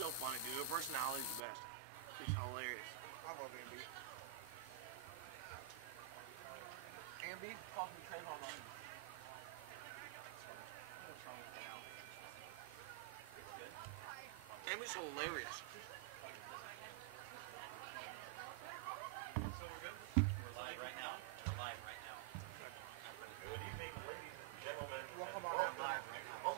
so funny, dude. Her personality's the best. She's hilarious. I love Ambi. Ambi calls me Trayvon on. Ambi's hilarious. So we're good? We're live right now. We're live right now. Good evening, ladies and gentlemen. Welcome on. We're live right now.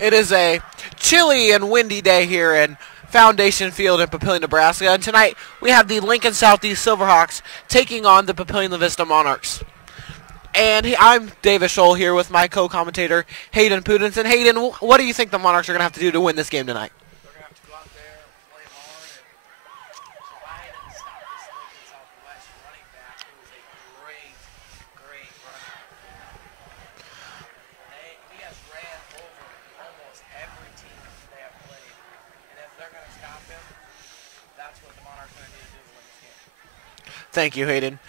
It is a chilly and windy day here in Foundation Field in Papillion, Nebraska. And tonight we have the Lincoln Southeast Silverhawks taking on the Papillion La-Vista Monarchs. And I'm Davis Scholl here with my co-commentator, Hayden Pudens. And Hayden, what do you think the Monarchs are going to have to do to win this game tonight? They're going to have to go out there, play hard, and try and stop this Lincoln Southwest running back who is a great runner. He has ran over almost every team they have played. And if they're going to stop him, that's what the Monarchs are going to need to do to win this game. Thank you, Hayden.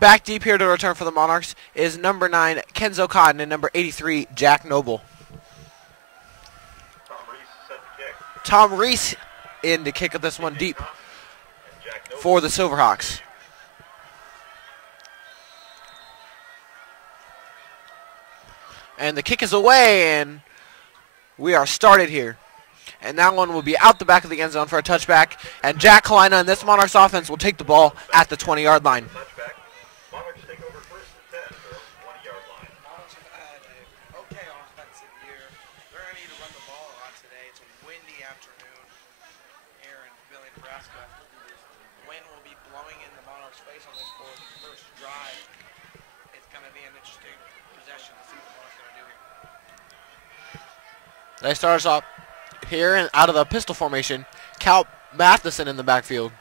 Back deep here to return for the Monarchs is number 9, Kenzo Cotton, and number 83, Jack Noble. Tom Reese in to kick up this one deep for the Silverhawks. And the kick is away, and we are started here. And that one will be out the back of the end zone for a touchback. And Jack Kalina and this Monarchs offense will take the ball at the 20-yard line. Monarchs take over first and 10 for 20-yard line. Monarchs have had an okay offensive year. They're going to need to run the ball a lot today. It's a windy afternoon here in Papillion, Nebraska. Wind will be blowing in the Monarchs' face on this first drive. It's going to be an interesting possession to see what the Monarchs are going to do here. They start us off here and out of the pistol formation. Cal Matheson in the backfield.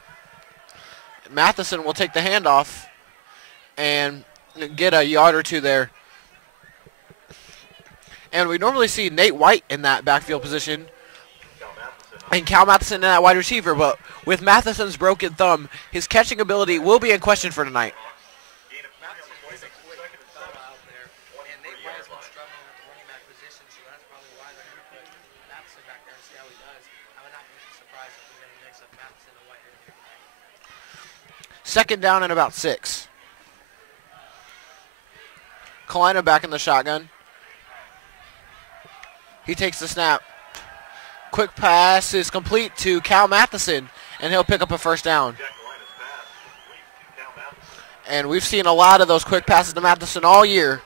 Matheson will take the handoff and get a yard or two there. And we normally see Nate White in that backfield position and Cal Matheson in that wide receiver, but with Matheson's broken thumb, his catching ability will be in question for tonight. Second down and about 6. Kalina back in the shotgun. He takes the snap. Quick pass is complete to Cal Matheson, and he'll pick up a first down. And we've seen a lot of those quick passes to Matheson all year.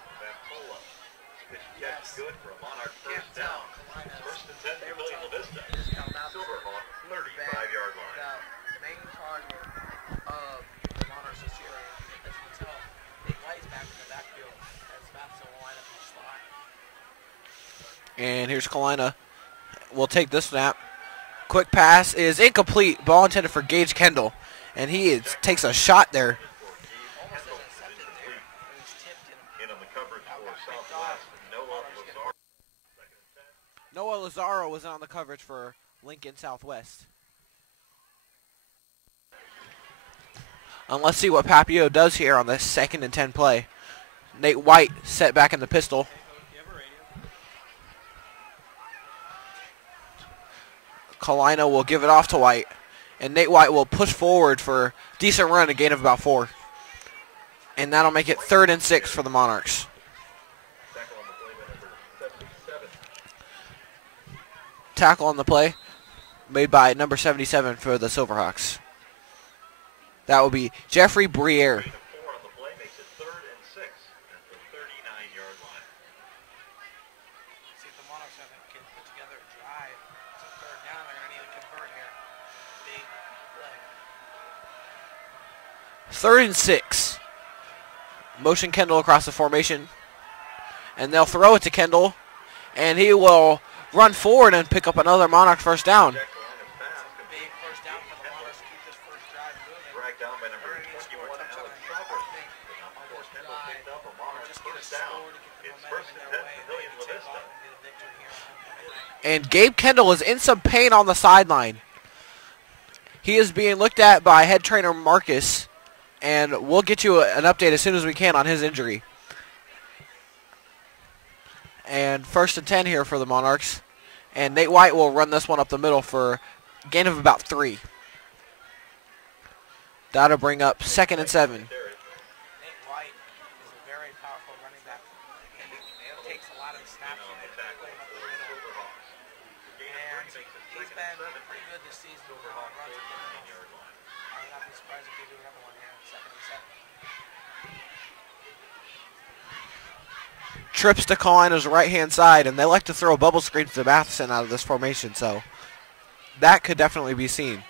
And here's Kalina. We'll take this snap. Quick pass is incomplete. Ball intended for Gage Kendall. And he takes a shot there. Noah Lazaro was on the coverage for Lincoln Southwest. And let's see what Papillion does here on this 2nd and 10 play. Nate White set back in the pistol. Kalina will give it off to White. And Nate White will push forward for a decent run, a gain of about 4. And that'll make it 3rd and 6 for the Monarchs. Tackle on the play made by number 77 for the Silverhawks. That will be Jeffrey Briere. Third and 6. Motion Kendall across the formation. And they'll throw it to Kendall. And he will run forward and pick up another Monarch first down. And Gabe Kendall is in some pain on the sideline. He is being looked at by head trainer Marcus. And we'll get you an update as soon as we can on his injury. And 1st and 10 here for the Monarchs. And Nate White will run this one up the middle for a gain of about 3. That'll bring up 2nd and 7. Nate White is a very powerful running back. He takes a lot of snaps up the middle. And he's been pretty good this season on runs up the middle. I would not be surprised if they do another one here. 2nd and 7. trips to Carolina's right-hand side, and they like to throw a bubble screen to Matheson out of this formation, so that could definitely be seen.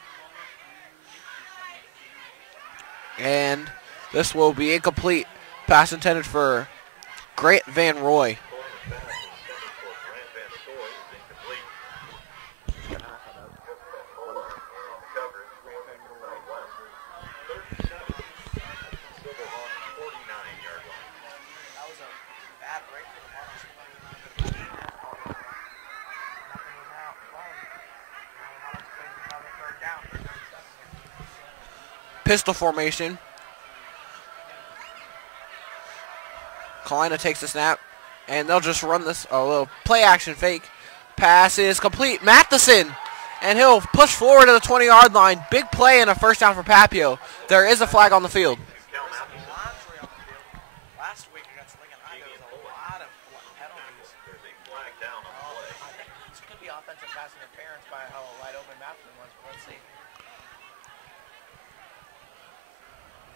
And this will be incomplete. Pass intended for Grant Van Roy. Pistol formation. Carolina takes the snap, and they'll just run this a little play action fake. Pass is complete. Matheson, and he'll push forward to the 20-yard line. Big play and a first down for Papio. There is a flag on the field. Last week against Lincoln High, there was a lot of penalties. There's a flag down on the play. I think this could be offensive pass interference by how wide open Matheson was, but let's see.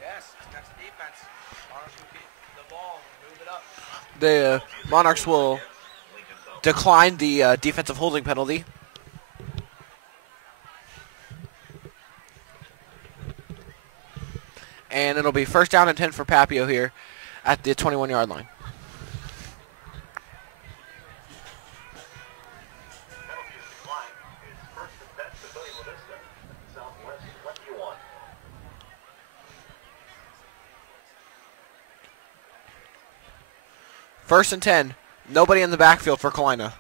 Yes, that's the defense. Monarchs will keep the ball and move it up. The Monarchs will decline the defensive holding penalty. And it'll be first down and 10 for Papio here at the 21-yard line. First and 10. Nobody in the backfield for Carolina.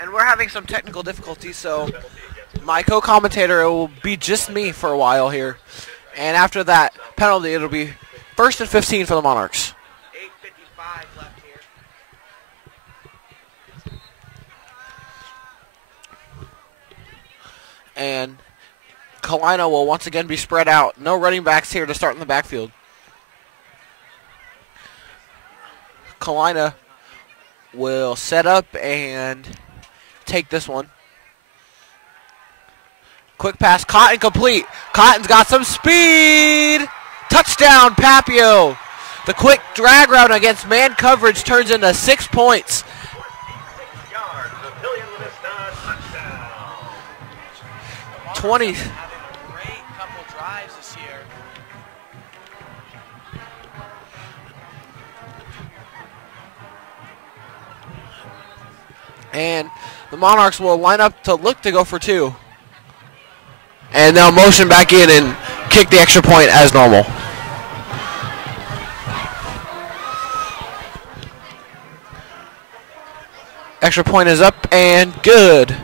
And we're having some technical difficulties, so my co-commentator will be just me for a while here. And after that penalty, it'll be first and 15 for the Monarchs. 8:55 left here. And Carolina will once again be spread out. No running backs here to start in the backfield. Carolina will set up and take this one. Quick pass, Cotton complete. Cotton's got some speed. Touchdown, Papio. The quick drag route against man coverage turns into 6 points. 20. Having a great couple drives this year. And the Monarchs will line up to look to go for 2. And they'll motion back in and kick the extra point as normal. Extra point is up and good.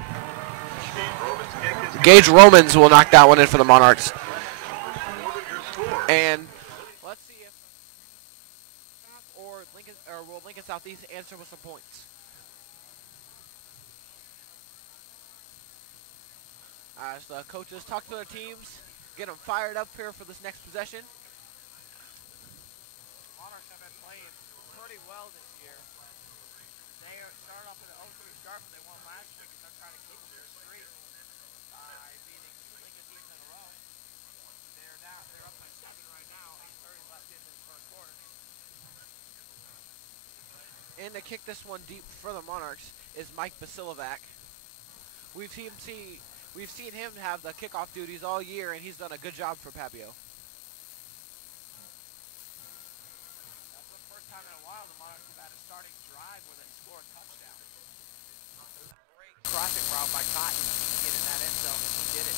Gage Romans will knock that one in for the Monarchs. And let's see if will Lincoln Southeast answer with some points. As the coaches talk to their teams, get them fired up here for this next possession. Monarchs have been playing pretty well this year. They started off with an 0-3 start, but they won last week, and they're trying to keep their streak by beating Lincoln teams in a row. They're up by 7 right now, 8:30 left in this first quarter. And to kick this one deep for the Monarchs is Mike Basilovac. We've seen him have the kickoff duties all year, and he's done a good job for Papio. That's the first time in a while the Monarchs have had a starting drive where they score a touchdown. Great crossing route by Cotton to get in that end zone, and he did it.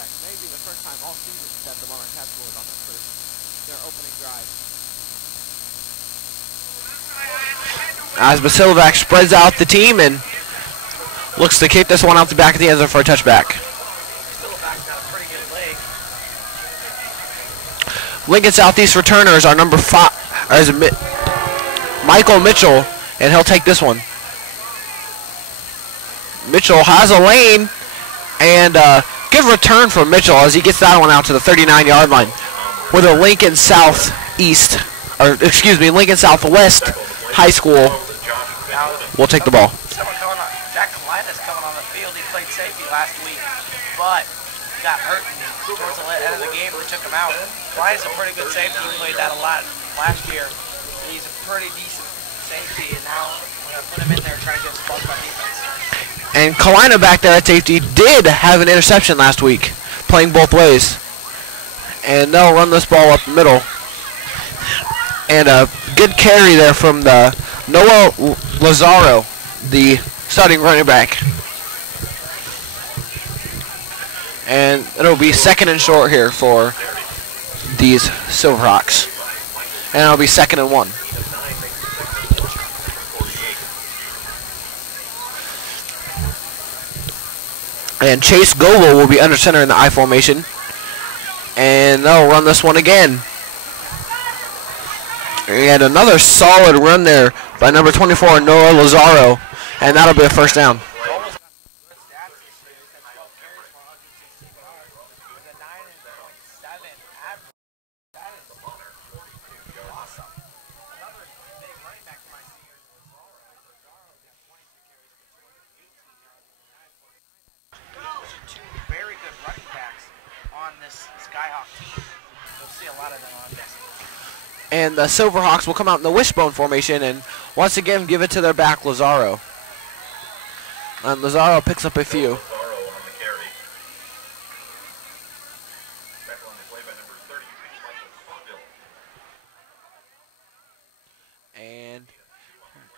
That may be the first time all season that the Monarchs have scored on their opening drive. As Basilovac spreads out the team and looks to kick this one out the back of the end zone for a touchback. Silverhawks got a pretty good leg. Lincoln Southeast returners are number 5, Michael Mitchell, and he'll take this one. Mitchell has a lane, and good return from Mitchell as he gets that one out to the 39-yard line with a Lincoln Southwest High School will take the ball. Someone coming on. Jack Kalina's coming on the field. He played safety last week, but he got hurt towards the end of the game. We took him out. Kalina's a pretty good safety. He played that a lot last year. He's a pretty decent safety, and now we're going to put him in there trying to get sparked on defense. And Kalina back there at safety did have an interception last week, playing both ways. And they'll run this ball up the middle. And a good carry there from the Noah Lazaro, the starting running back. And it'll be 2nd and short here for these Silverhawks. And it'll be 2nd and 1. And Chase Goble will be under center in the I formation. And they'll run this one again. And another solid run there by number 24, Noah Lazaro. And that'll be a first down. Very good running backs on this Skyhawk team. You'll see a lot of them on this. And the Silverhawks will come out in the wishbone formation and once again give it to their back, Lazaro. And Lazaro picks up a few. And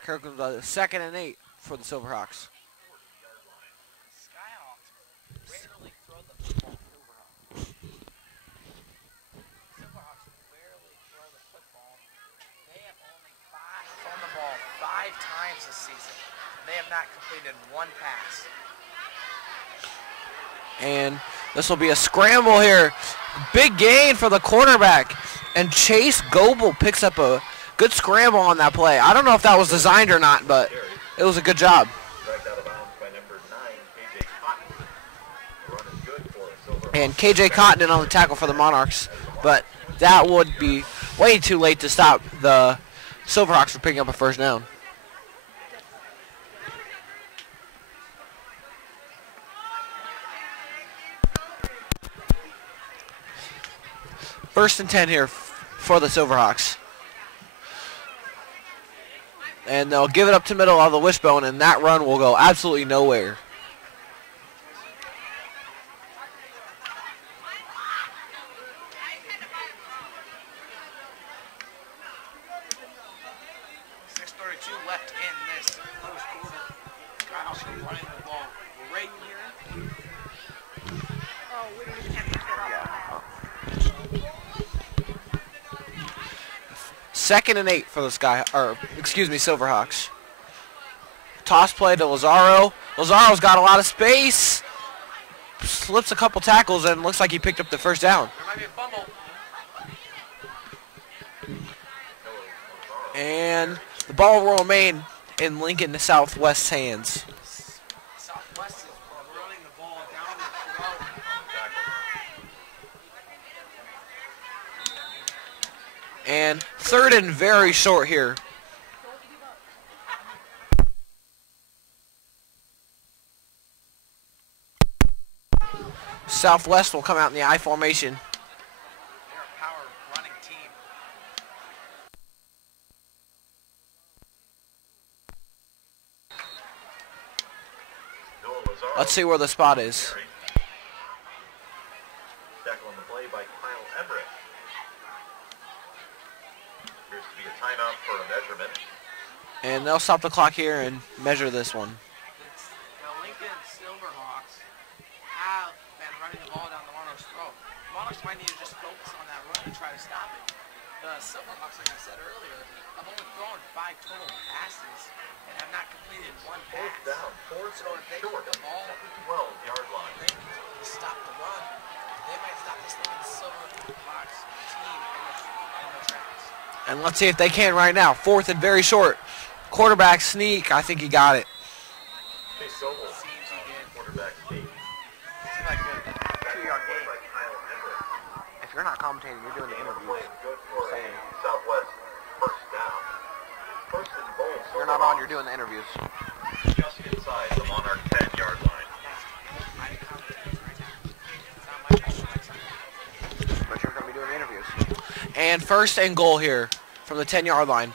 here comes the 2nd and 8 for the Silverhawks. Skyhawks rarely throw the football. Silverhawks rarely throw the football. They have only thrown the ball 5 times this season. They have not completed 1 pass. And this will be a scramble here. Big gain for the quarterback. And Chase Goble picks up a good scramble on that play. I don't know if that was designed or not, but it was a good job. And KJ Cotton in on the tackle for the Monarchs. But that would be way too late to stop the Silverhawks from picking up a first down. First and 10 here for the Silverhawks. And they'll give it up to middle of the wishbone, and that run will go absolutely nowhere. Left in this first quarter. Skyhawks are running the ball right here. Oh, we don't even have to get up. 2nd and 8 for the Silverhawks. Toss play to Lazaro. Lazaro's got a lot of space. Slips a couple tackles and looks like he picked up the first down. There might be a fumble. And the ball will remain in Lincoln Southwest's hands. Southwest is running the ball down the throat. And 3rd and very short here. Southwest will come out in the I formation. They're a power running team. Let's see where the spot is. Tackle on the play by Kyle Everett. Appears to be a timeout for a measurement. And they'll stop the clock here and measure this one. The Lincoln Silverhawks have been running the ball down the Monarchs' throat. The Monarchs might need to just focus on that run and try to stop it. The Silverhawks, like I said earlier, have only thrown 5 total passes and have not completed 1 pass. Fourth down, fourth So if they short, keep the ball, 12-yard line. they can stop the run. They might stop this Lincoln Silverhawks team in their tracks. And let's see if they can right now. 4th and very short. Quarterback sneak. I think he got it. Chase Goble, Seems he did. quarterback sneak. Seems like a 2-yard gain. By Kyle Everett. If you're not commentating, you're doing the interviews. Good for a Southwest first down. First and goal, You're not on. You're doing the interviews. Just inside the Monarch 10-yard line. I'm commentating right now. It's not my question next time. But you're going to be doing the interviews. And first and goal here from the 10-yard line.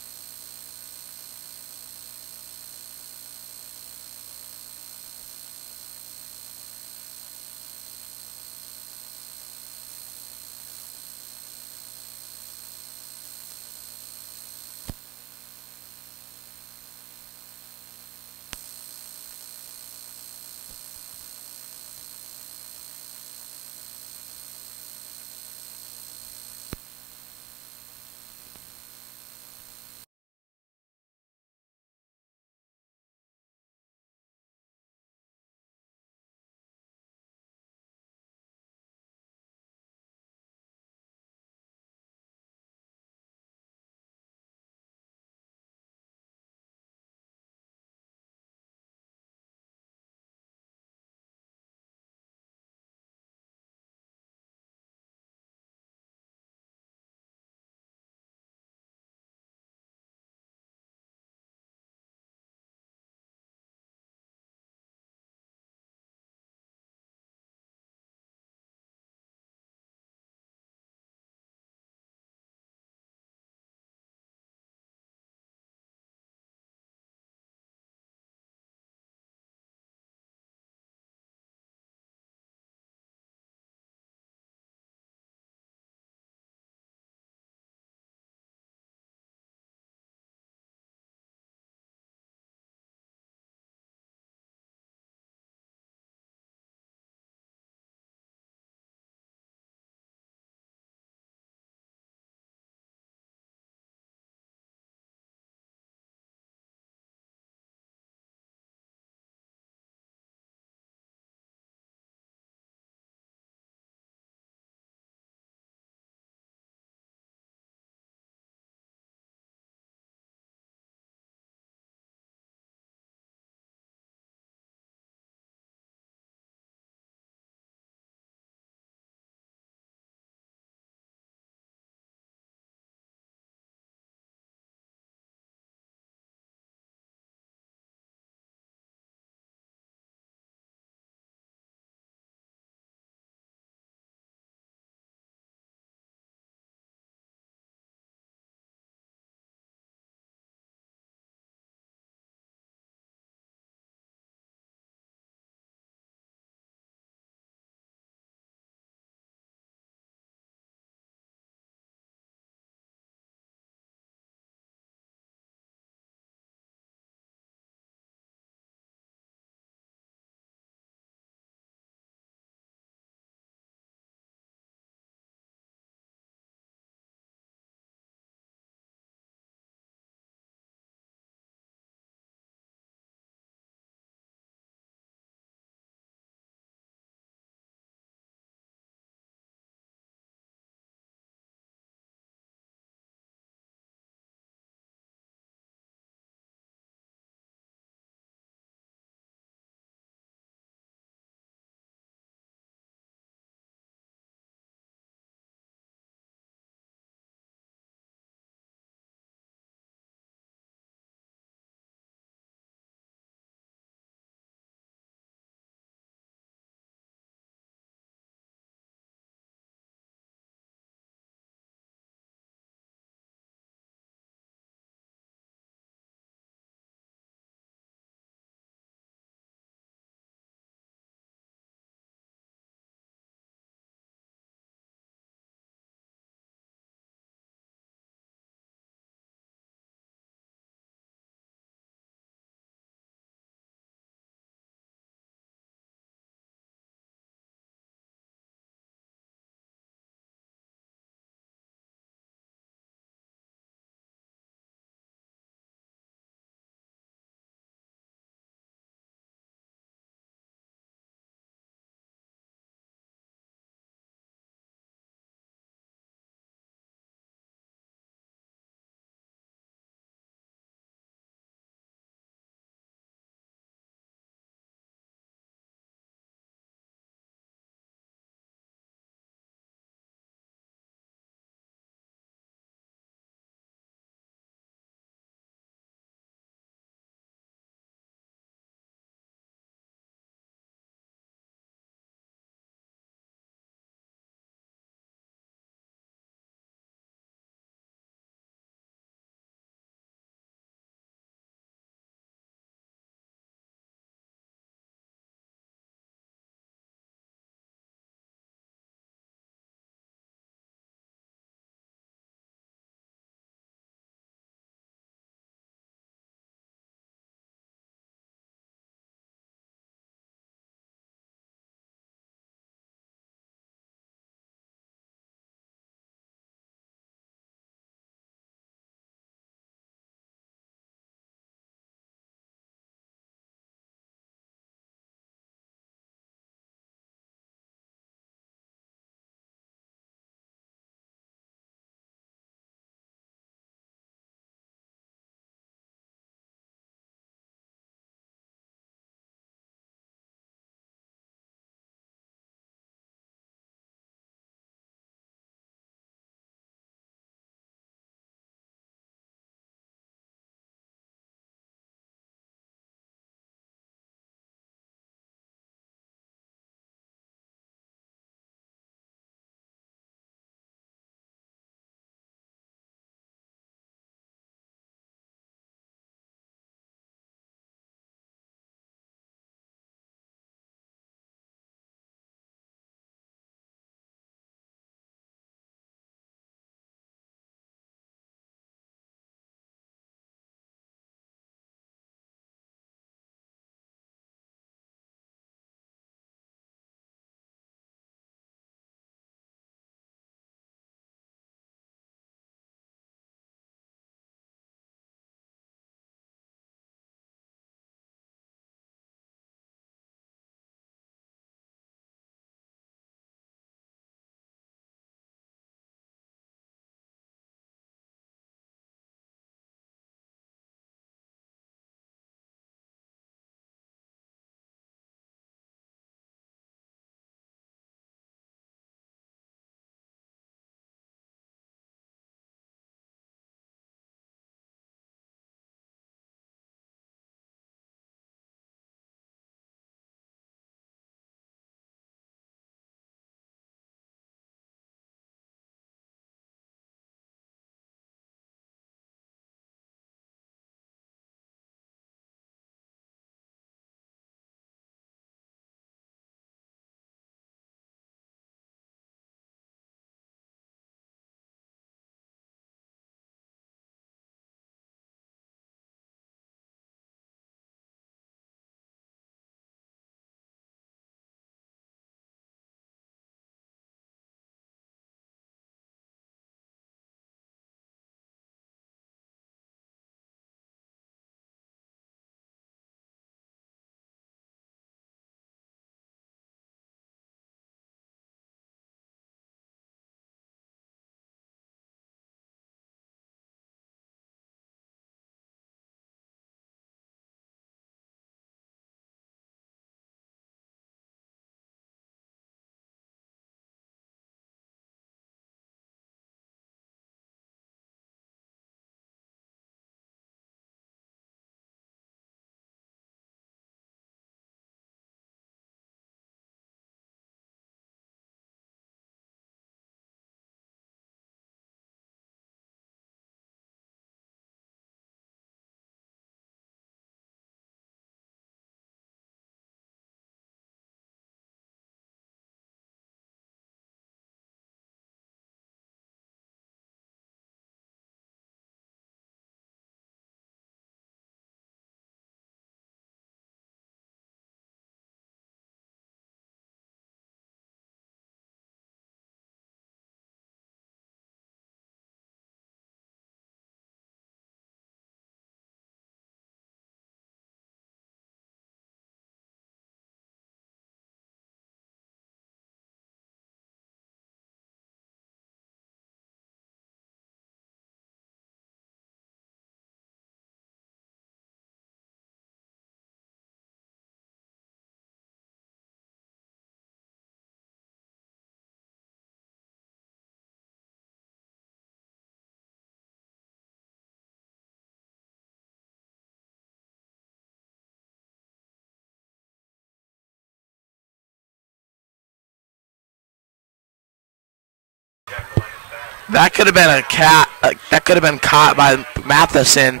That could have been a cat. That could have been caught by Matheson,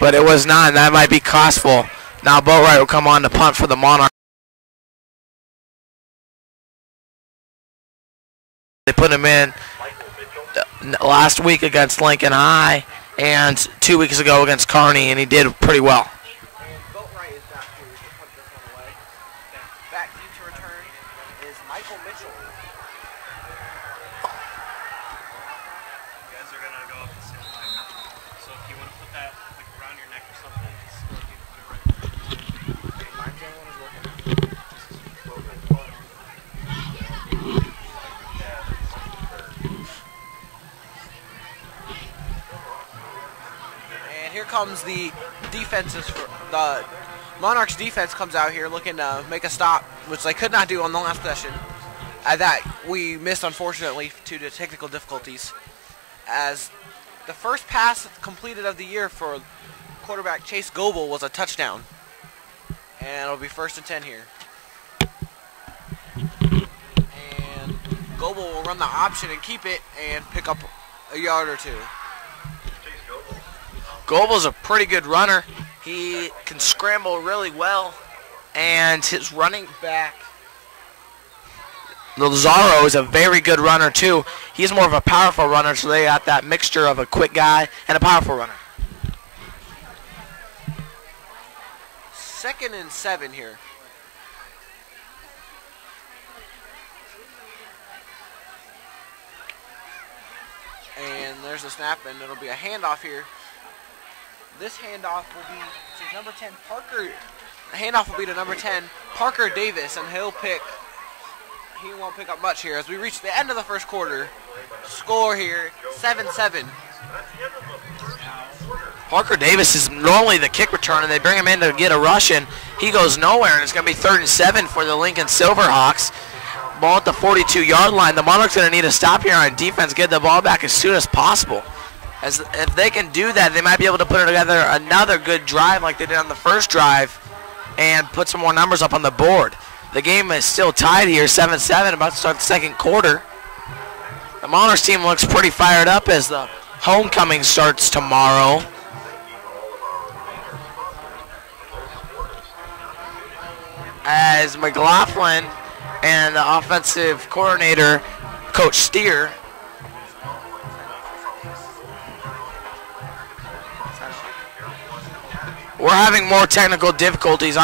but it was not, and that might be costful. Now Boatwright will come on to punt for the Monarchs. They put him in last week against Lincoln High and 2 weeks ago against Kearney, and he did pretty well. And Boatwright is back here to put this one away. Back due to return is Michael Mitchell. You guys are gonna go up the same line. So if you want to put that like around your neck or something, just go ahead and put it right there. Mine's the only one who's working. And here comes the defenses for the Monarchs defense comes out here looking to make a stop, which they could not do on the last possession. That we missed, unfortunately, due to technical difficulties. As the first pass completed of the year for quarterback Chase Goebel was a touchdown. And it'll be 1st and 10 here. And Goebel will run the option and keep it and pick up a yard or two. Goebel's a pretty good runner. He can scramble really well, and his running back, Lazaro, is a very good runner too. He's more of a powerful runner, so they got that mixture of a quick guy and a powerful runner. 2nd and 7 here. And there's the snap, and it'll be a handoff here. This handoff will be to number 10, Parker. The handoff will be to number 10, Parker Davis, and he won't pick up much here as we reach the end of the first quarter. Score here, 7-7. Parker Davis is normally the kick returner. They bring him in to get a rush, and he goes nowhere, and it's going to be 3rd and 7 for the Lincoln Silverhawks. Ball at the 42-yard line. The Monarchs are going to need to stop here on defense, get the ball back as soon as possible. As if they can do that, they might be able to put together another good drive like they did on the first drive and put some more numbers up on the board. The game is still tied here, 7-7, about to start the second quarter. The Monarchs team looks pretty fired up as the homecoming starts tomorrow. As McLaughlin and the offensive coordinator, Coach Steer, we're having more technical difficulties.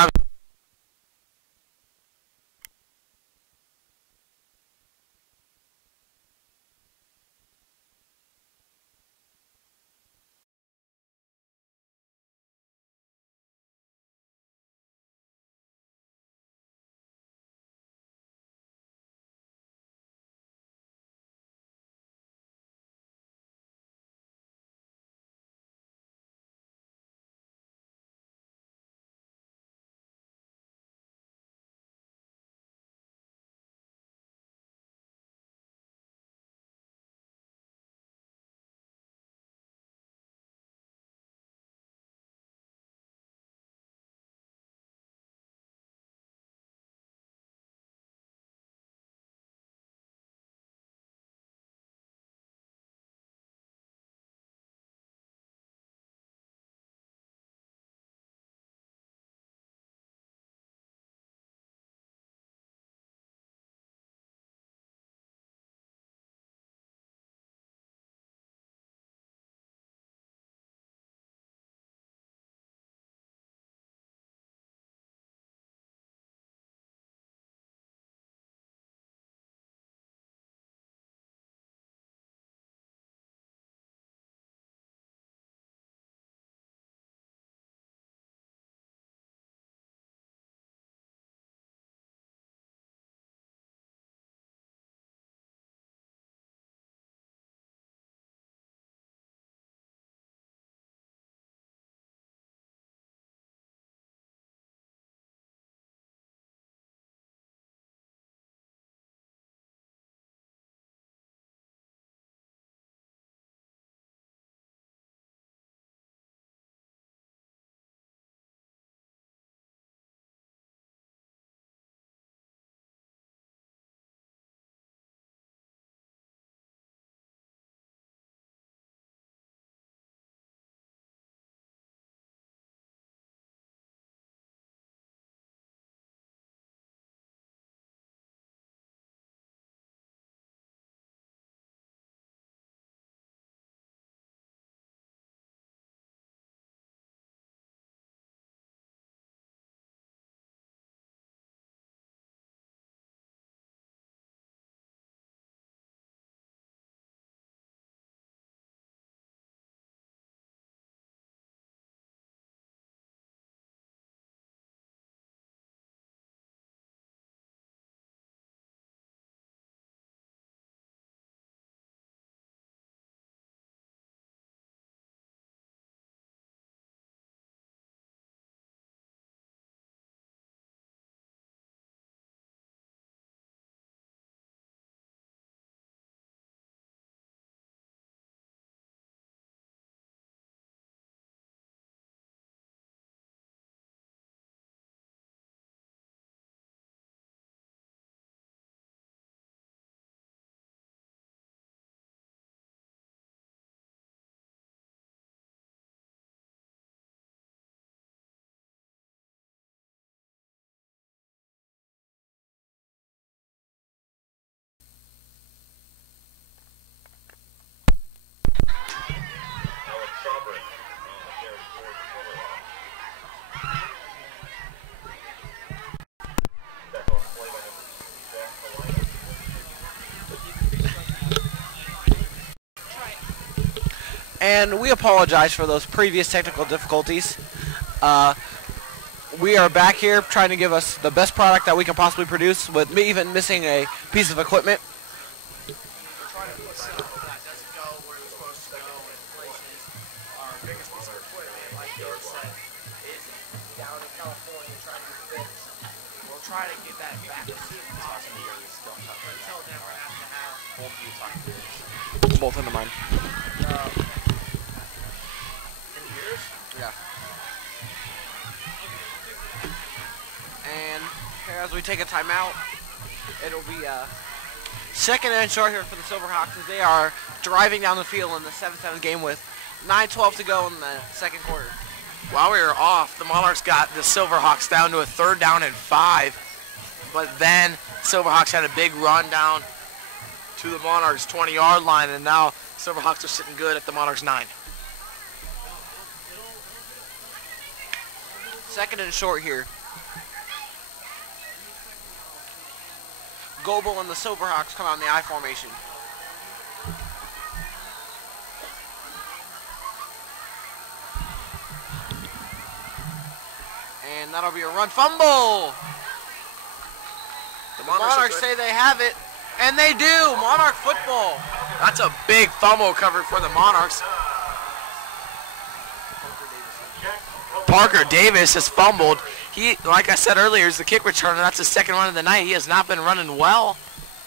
And we apologize for those previous technical difficulties. We are back here trying to give us the best product that we can possibly produce with even missing a piece of equipment. We're trying to put stuff that doesn't go where it's supposed to go in places. Our biggest piece of equipment, like David said, is down in California trying to be fixed. We'll try to get that back as soon as possible. Until then, we're going to have both of you talk to us. Both into mine. In yours? Yeah. And here, as we take a timeout, it'll be second and short here for the Silverhawks as they are driving down the field in the 7-7 game with 9:12 to go in the second quarter. While we were off, the Monarchs got the Silverhawks down to a 3rd down and 5. But then Silverhawks had a big run down to the Monarchs' 20-yard line, and now Silverhawks are sitting good at the Monarchs' 9. Second and short here. Goebel and the Silverhawks come out in the I formation. And that'll be a run fumble. The Monarchs say they have it, and they do. Monarch football. That's a big fumble recovery for the Monarchs. Parker Davis has fumbled. He, like I said earlier, is the kick returner. That's his second run of the night. He has not been running well,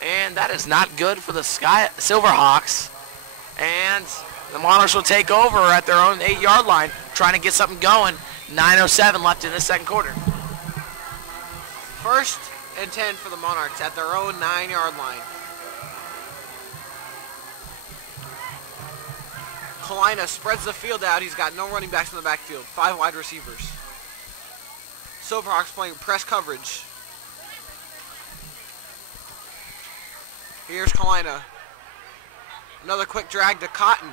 and that is not good for the Silverhawks. And the Monarchs will take over at their own 8-yard line, trying to get something going. 9:07 left in the second quarter. 1st and 10 for the Monarchs at their own 9-yard line. Kalina spreads the field out. He's got no running backs in the backfield. 5 wide receivers. Silverhawks playing press coverage. Here's Kalina. Another quick drag to Cotton.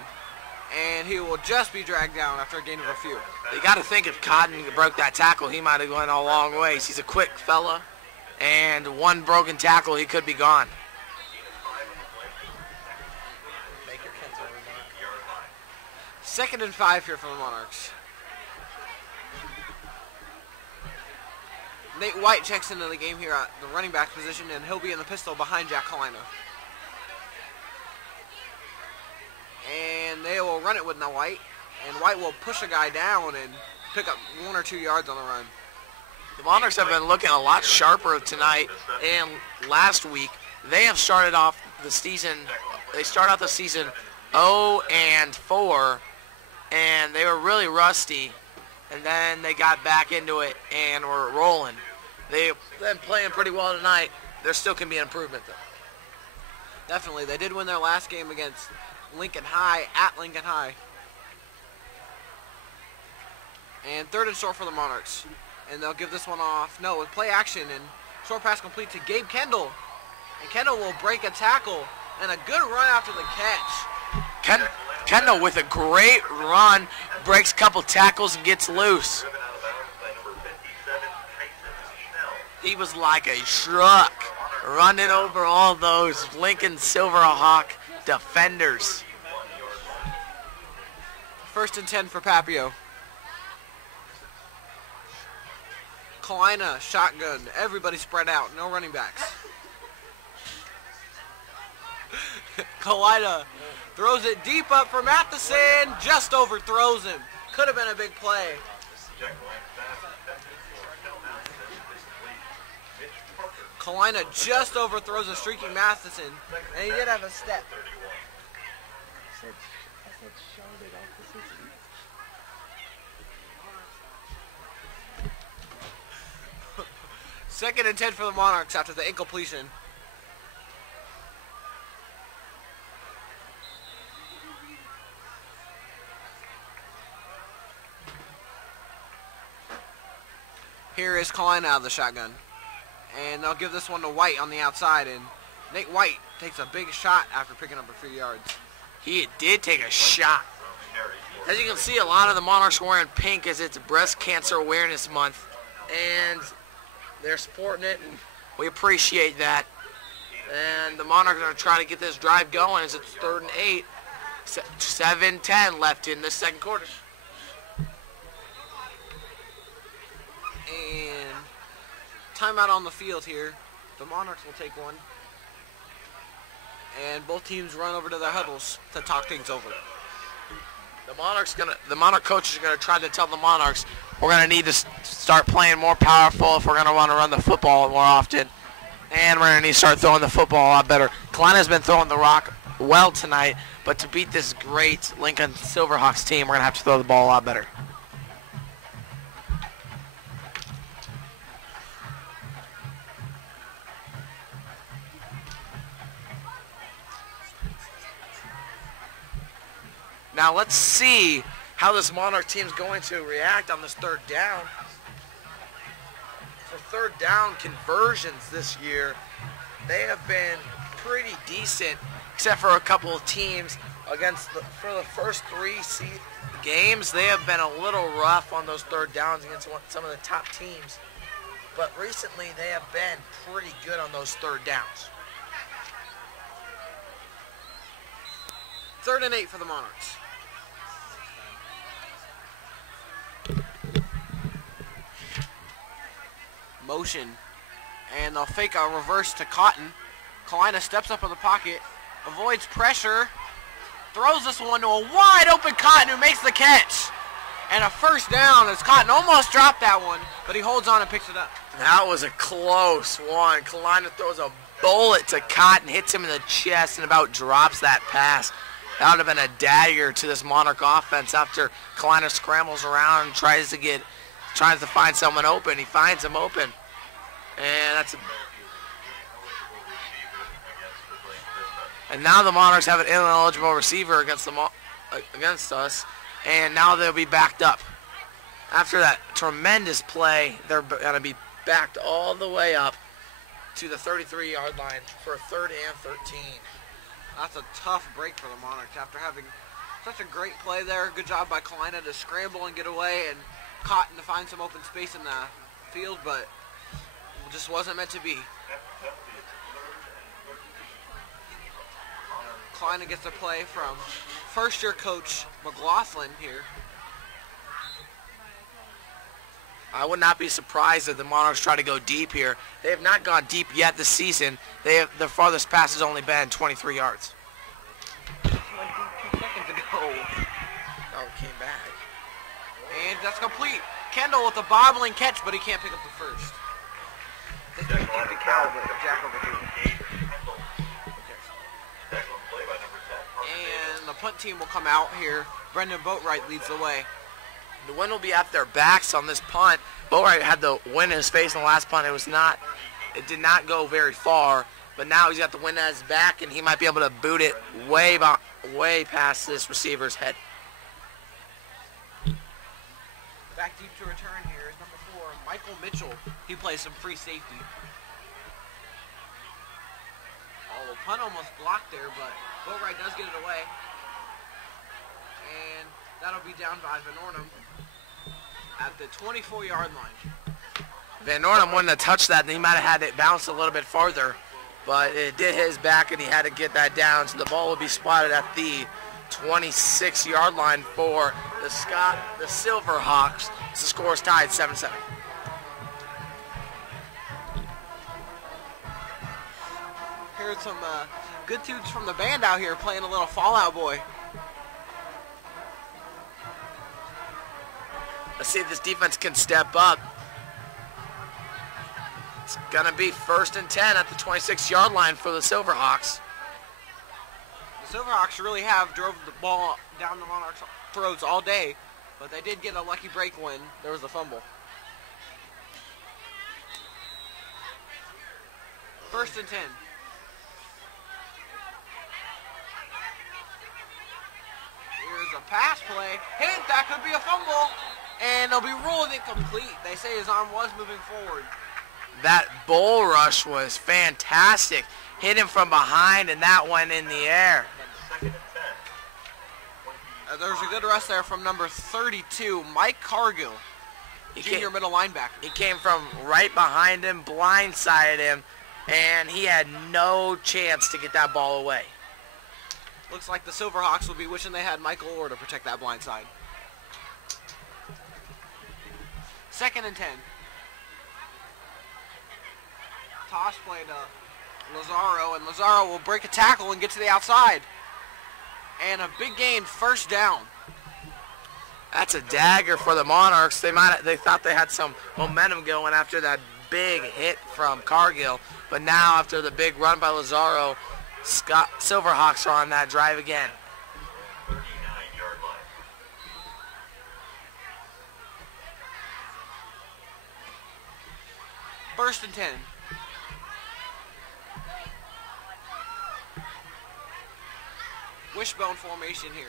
And he will just be dragged down after a gain of a few. You got to think if Cotton broke that tackle, he might have gone a long ways. He's a quick fella, and one broken tackle, he could be gone. Second and 5 here for the Monarchs. Nate White checks into the game here at the running back position, and he'll be in the pistol behind Jack Kalina. And they will run it with Nate White, and White will push a guy down and pick up 1 or 2 yards on the run. The Monarchs have been looking a lot sharper tonight and last week. They have started off the season, they start out the season 0-4, and they were really rusty, and then they got back into it and were rolling. They've been playing pretty well tonight. There still can be an improvement, though. Definitely. They did win their last game against Lincoln High at Lincoln High. And 3rd and short for the Monarchs. And they'll give this one off. No, with play action, and short pass complete to Gabe Kendall. And Kendall will break a tackle and a good run after the catch. Kendall with a great run, breaks a couple tackles and gets loose. He was like a truck running over all those Lincoln Silverhawk defenders. 1st and 10 for Papio. Kalina, shotgun. Everybody spread out. No running backs. Kalina throws it deep up for Matheson. Just overthrows him. Could have been a big play. Kalina just overthrows a streaking Matheson, and he did have a step. Second and 10 for the Monarchs after the incompletion. Here is Kalina out of the shotgun. And they'll give this one to White on the outside, and Nate White takes a big shot after picking up a few yards. He did take a shot. As you can see, a lot of the Monarchs are wearing pink as it's Breast Cancer Awareness Month, and they're supporting it, and we appreciate that. And the Monarchs are trying to get this drive going as it's 3rd and 8. 7:10 left in the second quarter. And timeout on the field here. The Monarchs will take one. And both teams run over to their huddles to talk things over. The Monarch coaches are gonna try to tell the Monarchs we're gonna need to start playing more powerful if we're gonna want to run the football more often, and we're gonna need to start throwing the football a lot better. Kalina's been throwing the rock well tonight, but to beat this great Lincoln Silverhawks team, we're gonna have to throw the ball a lot better. Now let's see how this Monarch team is going to react on this third down. For third down conversions this year, they have been pretty decent, except for a couple of teams for the first 3 games. They have been a little rough on those third downs against some of the top teams. But recently they have been pretty good on those third downs. 3rd and 8 for the Monarchs. Motion, and they'll fake a reverse to Cotton. Kalina steps up in the pocket, avoids pressure, throws this one to a wide open Cotton, who makes the catch. And a first down as Cotton almost dropped that one, but he holds on and picks it up. That was a close one. Kalina throws a bullet to Cotton, hits him in the chest, and about drops that pass. That would have been a dagger to this Monarch offense after Kalina scrambles around and tries to find someone open. He finds him open. And and now the Monarchs have an ineligible receiver against us, and now they'll be backed up. After that tremendous play, they're going to be backed all the way up to the 33-yard line for a 3rd and 13. That's a tough break for the Monarchs after having such a great play there. Good job by Kalina to scramble and get away, and Cotton to find some open space in the field, but it just wasn't meant to be. Kalina gets a play from first-year coach McLaughlin here. I would not be surprised if the Monarchs try to go deep here. They have not gone deep yet this season. Their farthest pass has only been 23 yards. Went deep 2 seconds ago. Oh, it came back. And that's complete. Kendall with a bobbling catch, but he can't pick up the first. They can't keep the cow, but Jack over here. And the punt team will come out here. Brendan Boatwright leads the way. The wind will be at their backs on this punt. Boatwright had the wind in his face on the last punt. It did not go very far, but now he's got the wind at his back, and he might be able to boot it way past this receiver's head. Back deep to return here is number 4, Michael Mitchell. He plays some free safety. Oh, punt almost blocked there, but Boatwright does get it away. And that'll be down by Van Ornum at the 24-yard line. Van Ornum wouldn't have touched that, and he might have had it bounce a little bit farther, but it did hit his back, and he had to get that down, so the ball will be spotted at the 26-yard line for the Silverhawks. The score is tied 7-7. Here's some good tunes from the band out here playing a little Fallout Boy. Let's see if this defense can step up. It's going to be 1st and 10 at the 26-yard line for the Silverhawks. The Silverhawks really have drove the ball down the Monarchs' throats all day, but they did get a lucky break when there was a fumble. 1st and 10. Here's a pass play. Hit, that could be a fumble. And they'll be ruled incomplete. They say his arm was moving forward. That bull rush was fantastic. Hit him from behind, and that went in the air. There's a good rush there from number 32, Mike Cargill, junior middle linebacker. He came from right behind him, blindsided him, and he had no chance to get that ball away. Looks like the Silverhawks will be wishing they had Michael Orr to protect that blind side. 2nd and 10. Toss play to Lazaro, and Lazaro will break a tackle and get to the outside. And a big gain, 1st down. That's a dagger for the Monarchs. They thought they had some momentum going after that big hit from Cargill, but now after the big run by Lazaro, Silverhawks are on that drive again. 39-yard line. First and 10. Wishbone formation here.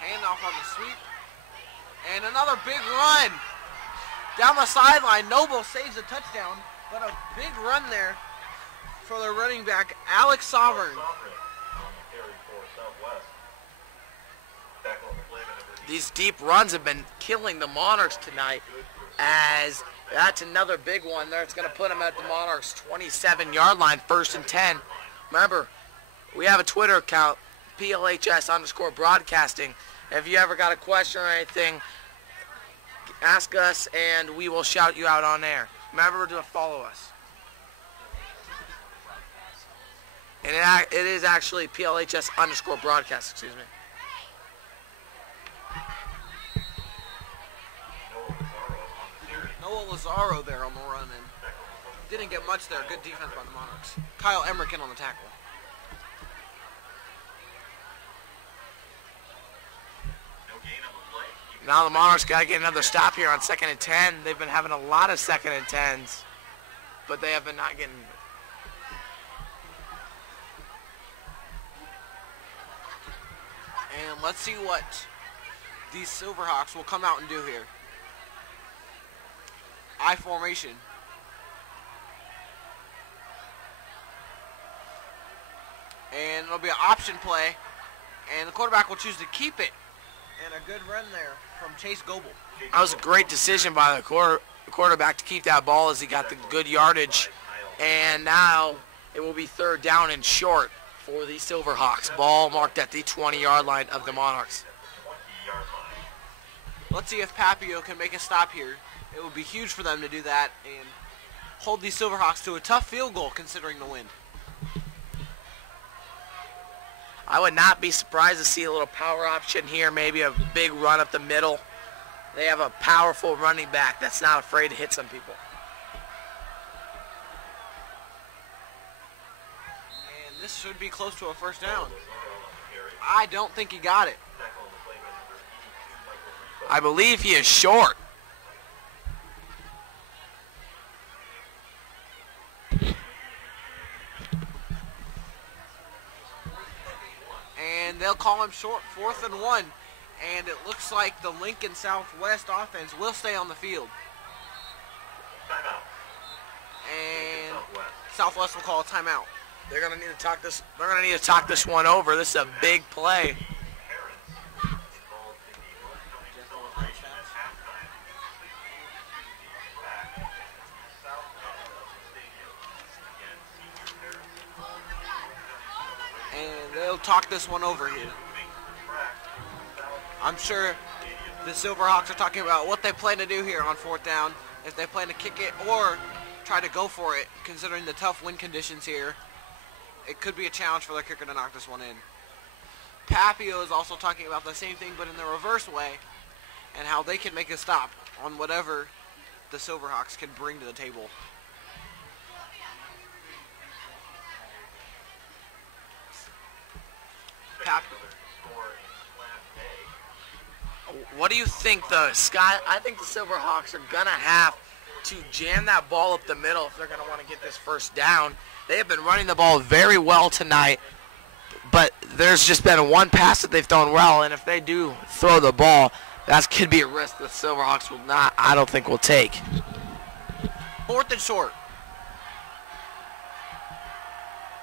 Handoff on the sweep. And another big run. Down the sideline, Noble saves a touchdown, but a big run there for the running back, Alex Sovereign. On the carry for Southwest. Tackle on the play by number 8. These deep runs have been killing the Monarchs tonight, as that's another big one there. It's going to put them at the Monarchs' 27-yard line, 1st and 10. Remember, we have a Twitter account, PLHS_broadcasting. If you ever got a question or anything, ask us and we will shout you out on air. Remember to follow us. And it is actually PLHS_broadcast, excuse me. Noah Lazaro there on the run, and didn't get much there. Good defense by the Monarchs. Kyle Emmerich on the tackle. No gain on the play. Now the Monarchs got to get another stop here on 2nd and 10. They've been having a lot of 2nd and 10s, but they have been not getting. And let's see what these Silverhawks will come out and do here. I formation. And it'll be an option play. And the quarterback will choose to keep it. And a good run there from Chase Goebel. That was a great decision by the quarterback to keep that ball as he got the good yardage. And now it will be 3rd down and short for the Silverhawks. Ball marked at the 20-yard line of the Monarchs. 20-yard line. Let's see if Papillion can make a stop here. It would be huge for them to do that and hold these Silverhawks to a tough field goal considering the wind. I would not be surprised to see a little power option here, maybe a big run up the middle. They have a powerful running back that's not afraid to hit some people. And this should be close to a 1st down. I don't think he got it. Tackle on the play by number 82, Michael Reba. I believe he is short. And they'll call him short, 4th and 1. And it looks like the Lincoln Southwest offense will stay on the field. Timeout. And Southwest. Southwest will call a timeout. They're gonna need to talk this. They're gonna need to talk this one over. This is a big play. Parents involved in the homecoming celebration at halftime. Back at the south end of the stadium. Again, senior parents. And they'll talk this one over here. Moving track south I'm sure the Silverhawks are talking about what they plan to do here on 4th down. If they plan to kick it or try to go for it, considering the tough wind conditions here. It could be a challenge for their kicker to knock this one in. Papio is also talking about the same thing, but in the reverse way, and how they can make a stop on whatever the Silverhawks can bring to the table. Papio. score in Class A. What do you think the Sky? I think the Silverhawks are gonna have to jam that ball up the middle if they're gonna want to get this 1st down. They have been running the ball very well tonight, but there's just been one pass that they've thrown well, and if they do throw the ball, that could be a risk that the Silverhawks will not, I don't think, will take. 4th and short.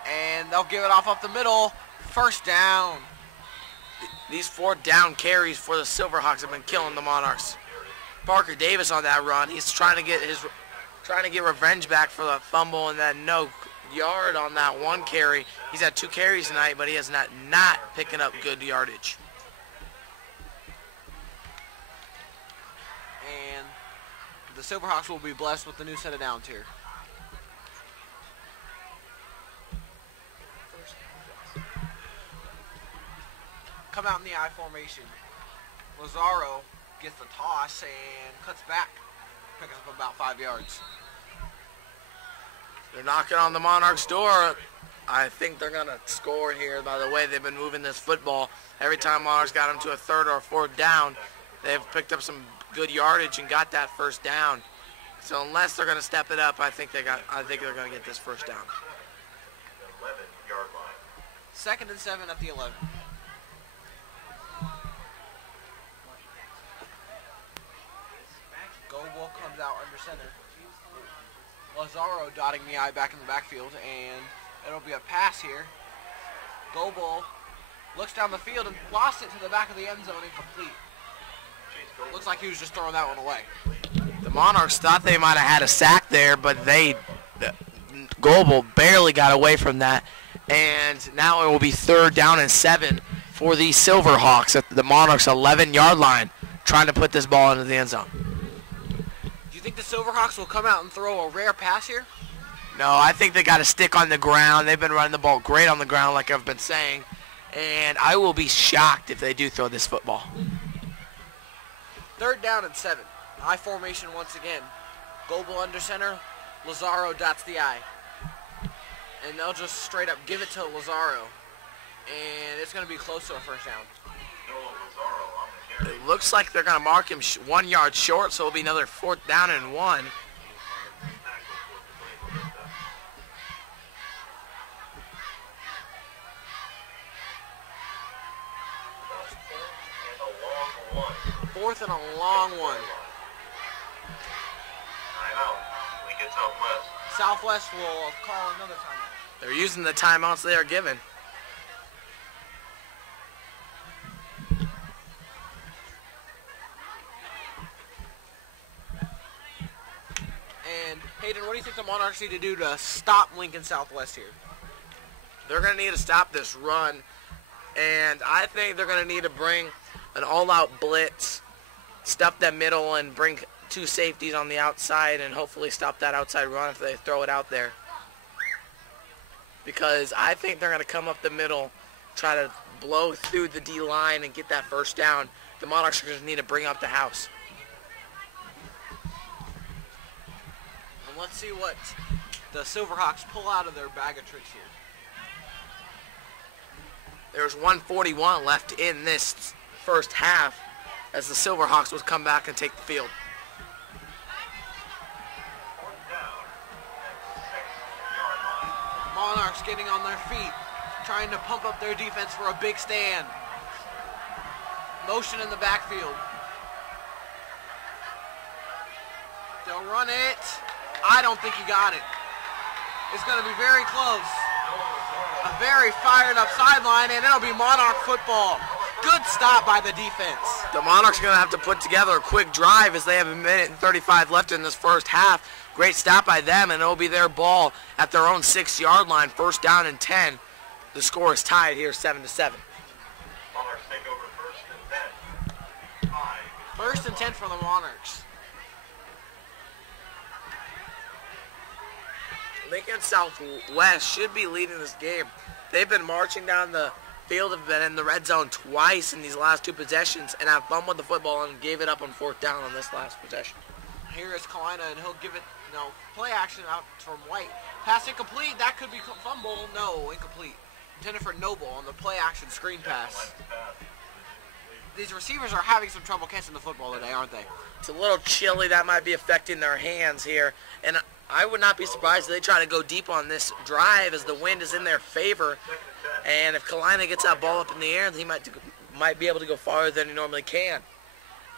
And they'll give it off up the middle. 1st down. These 4th down carries for the Silverhawks have been killing the Monarchs. Parker Davis on that run. He's trying to get revenge back for the fumble, and then yard on that one carry. He's had 2 carries tonight, but he has not picking up good yardage. And the Silverhawks will be blessed with the new set of downs here. Come out in the I formation. Lazaro gets the toss and cuts back. Picks up about 5 yards. They're knocking on the Monarchs' door. I think they're going to score here by the way they've been moving this football. Every time Monarchs got them to a 3rd or a 4th down, they've picked up some good yardage and got that 1st down. So unless they're going to step it up, I think they're going to get this 1st down. 11-yard line. 2nd and 7 at the 11. Goble comes out under center. Lazaro dotting the I back in the backfield, and it'll be a pass here. Goble looks down the field and lost it to the back of the end zone, incomplete. Looks like he was just throwing that one away. The Monarchs thought they might have had a sack there, but Goble barely got away from that. And now it will be 3rd down and 7 for the Silverhawks at the Monarchs' 11-yard line, trying to put this ball into the end zone. Do you think the Silverhawks will come out and throw a rare pass here? No, I think they got to stick on the ground. They've been running the ball great on the ground, like I've been saying. And I will be shocked if they do throw this football. 3rd down and 7. I formation once again. Goble under center. Lazaro dots the I. And they'll just straight up give it to Lazaro. And it's going to be close to a 1st down. It looks like they're going to mark him 1 yard short, so it'll be another 4th down and 1. Fourth and a long one. Timeout. Lincoln Southwest. Southwest will call another timeout. They're using the timeouts they are given. And Hayden, what do you think the Monarchs need to do to stop Lincoln Southwest here? They're going to need to stop this run. And I think they're going to need to bring an all-out blitz, stuff that middle, and bring 2 safeties on the outside and hopefully stop that outside run if they throw it out there. Because I think they're going to come up the middle, try to blow through the D-line and get that 1st down. The Monarchs are going to need to bring up the house. And let's see what the Silverhawks pull out of their bag of tricks here. There's 1:41 left in this 1st half as the Silverhawks would come back and take the field. 4th down and 6-yard line. Monarchs getting on their feet, trying to pump up their defense for a big stand. Motion in the backfield. They'll run it. I don't think he got it. It's going to be very close. A very fired up sideline, and it'll be Monarch football. Good stop by the defense. The Monarchs are going to have to put together a quick drive as they have 1:35 minutes left in this 1st half. Great stop by them, and it'll be their ball at their own 6-yard line, 1st down and 10. The score is tied here, 7-7. Monarchs take over 1st and 10. 5. 1st and 10 for the Monarchs. Lincoln Southwest should be leading this game. They've been marching down the field, have been in the red zone twice in these last 2 possessions, and have fumbled the football and gave it up on 4th down on this last possession. Here is Kalina, and he'll give it, play action out from White. Pass incomplete. That could be fumble. No, incomplete. Intended for Noble on the play action screen pass. These receivers are having some trouble catching the football today, aren't they? It's a little chilly. That might be affecting their hands here. And I would not be surprised if they try to go deep on this drive as the wind is in their favor. And if Kalina gets that ball up in the air, he might be able to go farther than he normally can.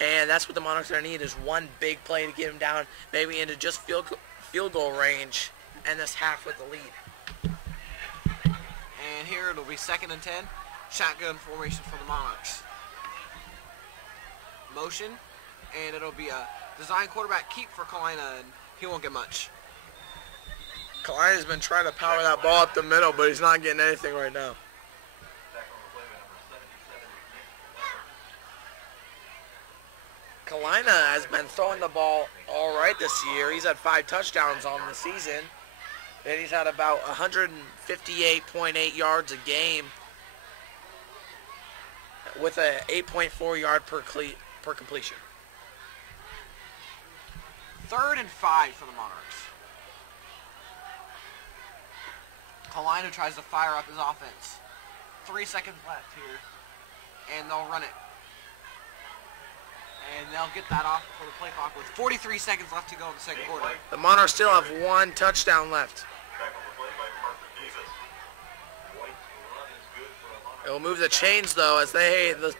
And that's what the Monarchs are going to need is one big play to get him down, maybe into just field goal range, and this half with the lead. And here it'll be 2nd and 10. Shotgun formation for the Monarchs. Motion, and it'll be a design quarterback keep for Kalina, and he won't get much. Kalina's been trying to power that ball up the middle, but he's not getting anything right now. Kalina has been throwing the ball all right this year. He's had 5 touchdowns on the season. And he's had about 158.8 yards a game with a 8.4 yard per completion. 3rd and 5 for the Monarchs. Kalina tries to fire up his offense. 3 seconds left here, and they'll run it. And they'll get that off before the play clock with 43 seconds left to go in the second quarter. The Monarchs still have 1 touchdown left. It will move the chains though, as the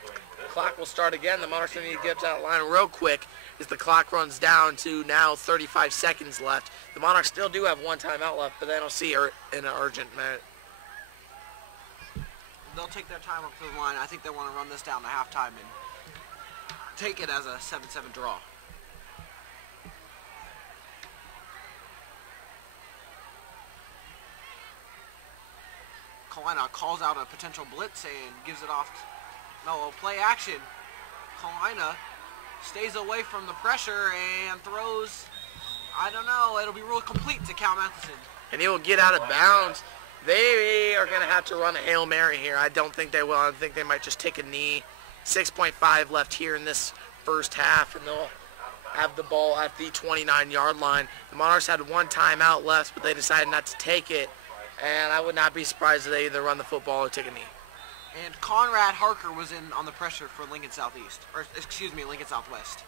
clock will start again. The Monarchs need to get to that line real quick as the clock runs down to now 35 seconds left. The Monarchs still do have 1 timeout left, but they don't see in an urgent minute. They'll take their time up to the line. I think they want to run this down to halftime and take it as a 7-7 draw. Kalina calls out a potential blitz and gives it off. No, play action. Kalina stays away from the pressure and throws, I don't know, it'll be real complete to Cal Matheson. And he will get out of bounds. They are going to have to run a Hail Mary here. I don't think they will. I think they might just take a knee. 6.5 left here in this first half, and they'll have the ball at the 29-yard line. The Monarchs had 1 timeout left, but they decided not to take it. And I would not be surprised if they either run the football or take a knee. And Conrad Harker was in on the pressure for Lincoln Southeast, or excuse me, Lincoln Southwest.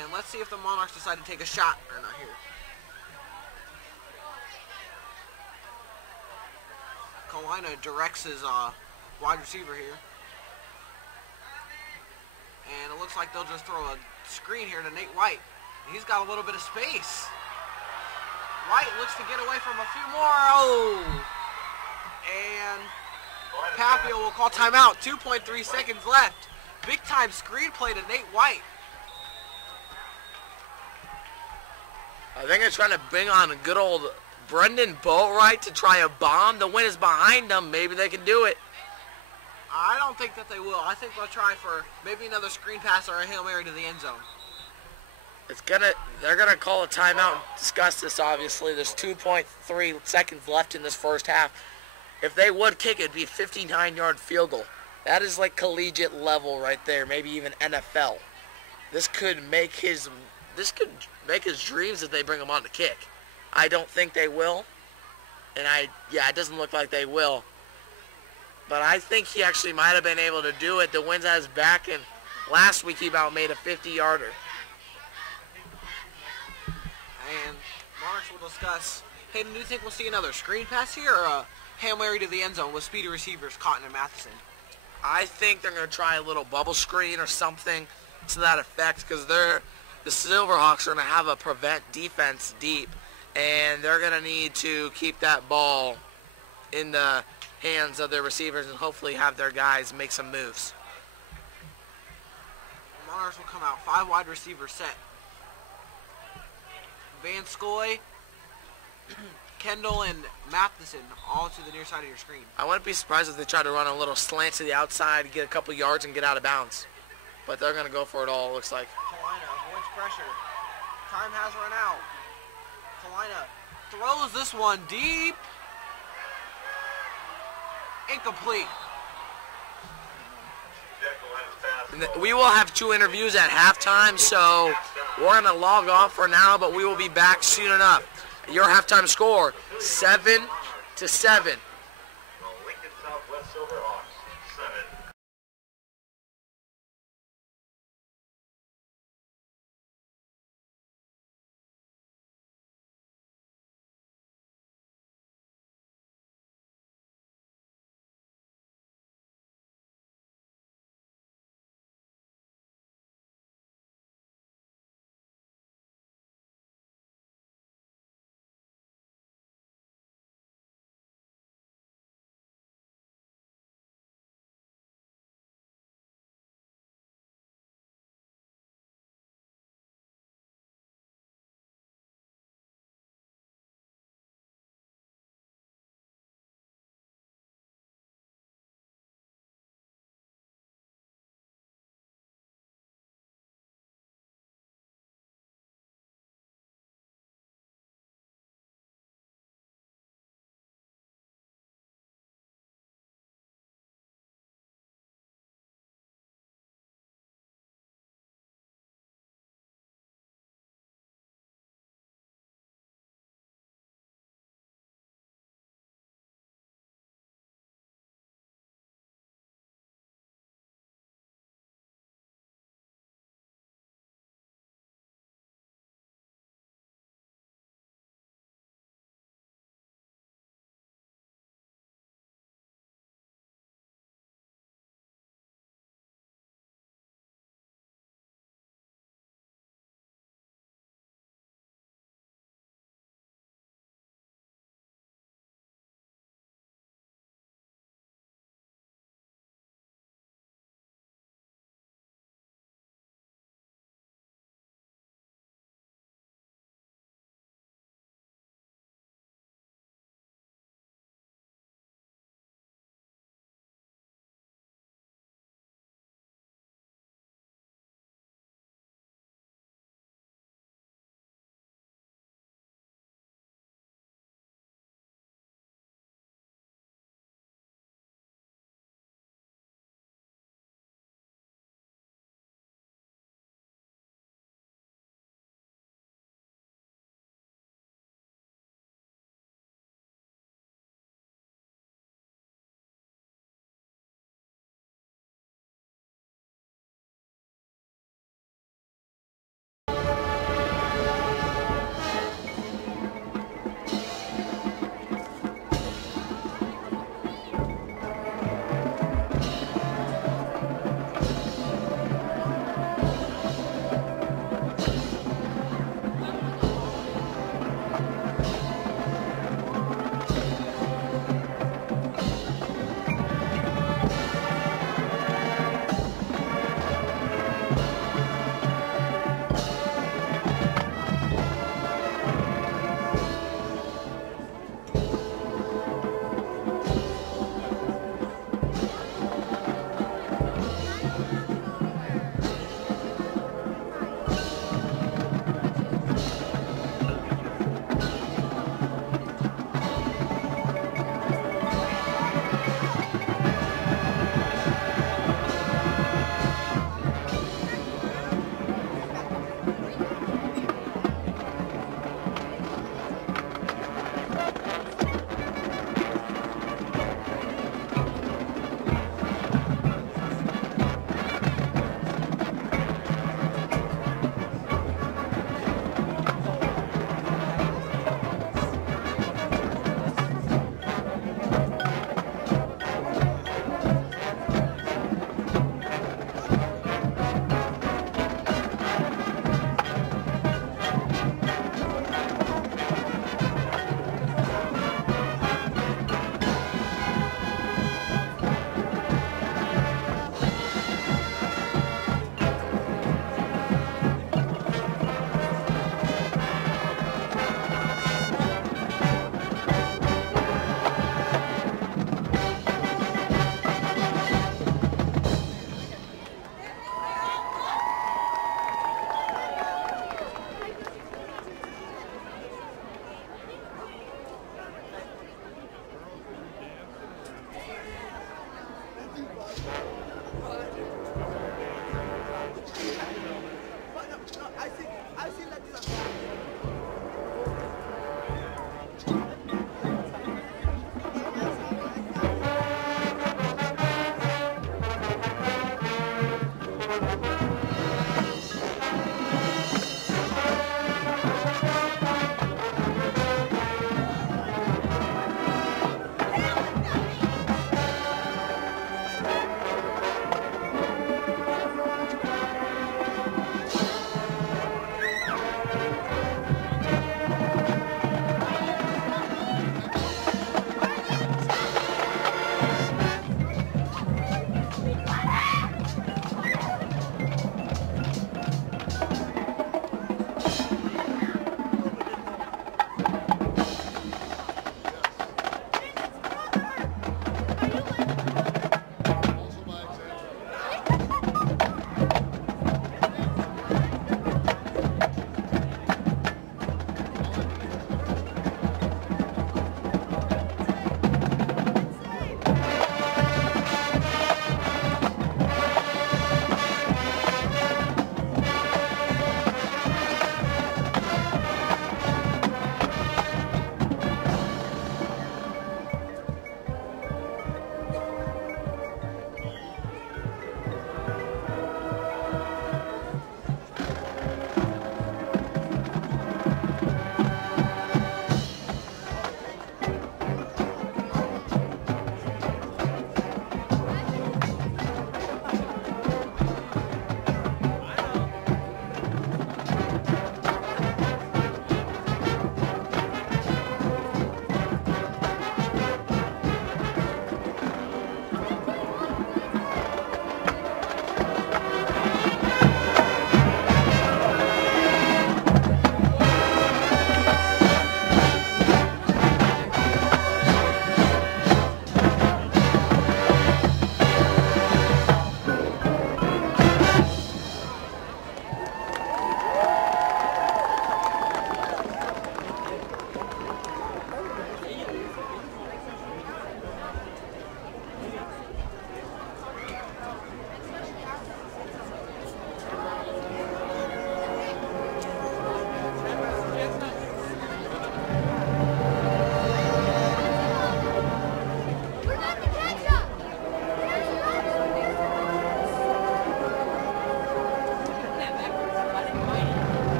And let's see if the Monarchs decide to take a shot or not here. Kalina directs his wide receiver here. And it looks like they'll just throw a screen here to Nate White. He's got a little bit of space. White looks to get away from a few more. Oh! And Papillion will call timeout. 2.3 seconds left. Big time screenplay to Nate White. I think they're trying to bring on a good old Brendan Boatwright to try a bomb. The wind is behind them. Maybe they can do it. I don't think that they will. I think they'll try for maybe another screen pass or a Hail Mary to the end zone. They're gonna call a timeout and discuss this. Obviously, there's 2.3 seconds left in this first half. If they would kick it, it'd be a 59-yard field goal. That is like collegiate level right there, maybe even NFL. This could make his dreams if they bring him on to kick. I don't think they will, and it doesn't look like they will. But I think he actually might have been able to do it. The wind's at his back, and last week he about made a 50-yarder. And Monarchs will discuss, Hayden, do you think we'll see another screen pass here or a Hail Mary to the end zone with speedy receivers Cotton and Matheson? I think they're going to try a little bubble screen or something to that effect because the Silverhawks are going to have a prevent defense deep, and they're going to need to keep that ball in the hands of their receivers and hopefully have their guys make some moves. The Monarchs will come out 5 wide receivers set. Van Scoy, Kendall, and Matheson all to the near side of your screen. I wouldn't be surprised if they try to run a little slant to the outside, get a couple yards, and get out of bounds. But they're going to go for it all, it looks like. Kalina avoids pressure. Time has run out. Kalina throws this one deep. Incomplete. We will have 2 interviews at halftime, so we're going to log off for now, but we will be back soon enough. Your halftime score, 7-7.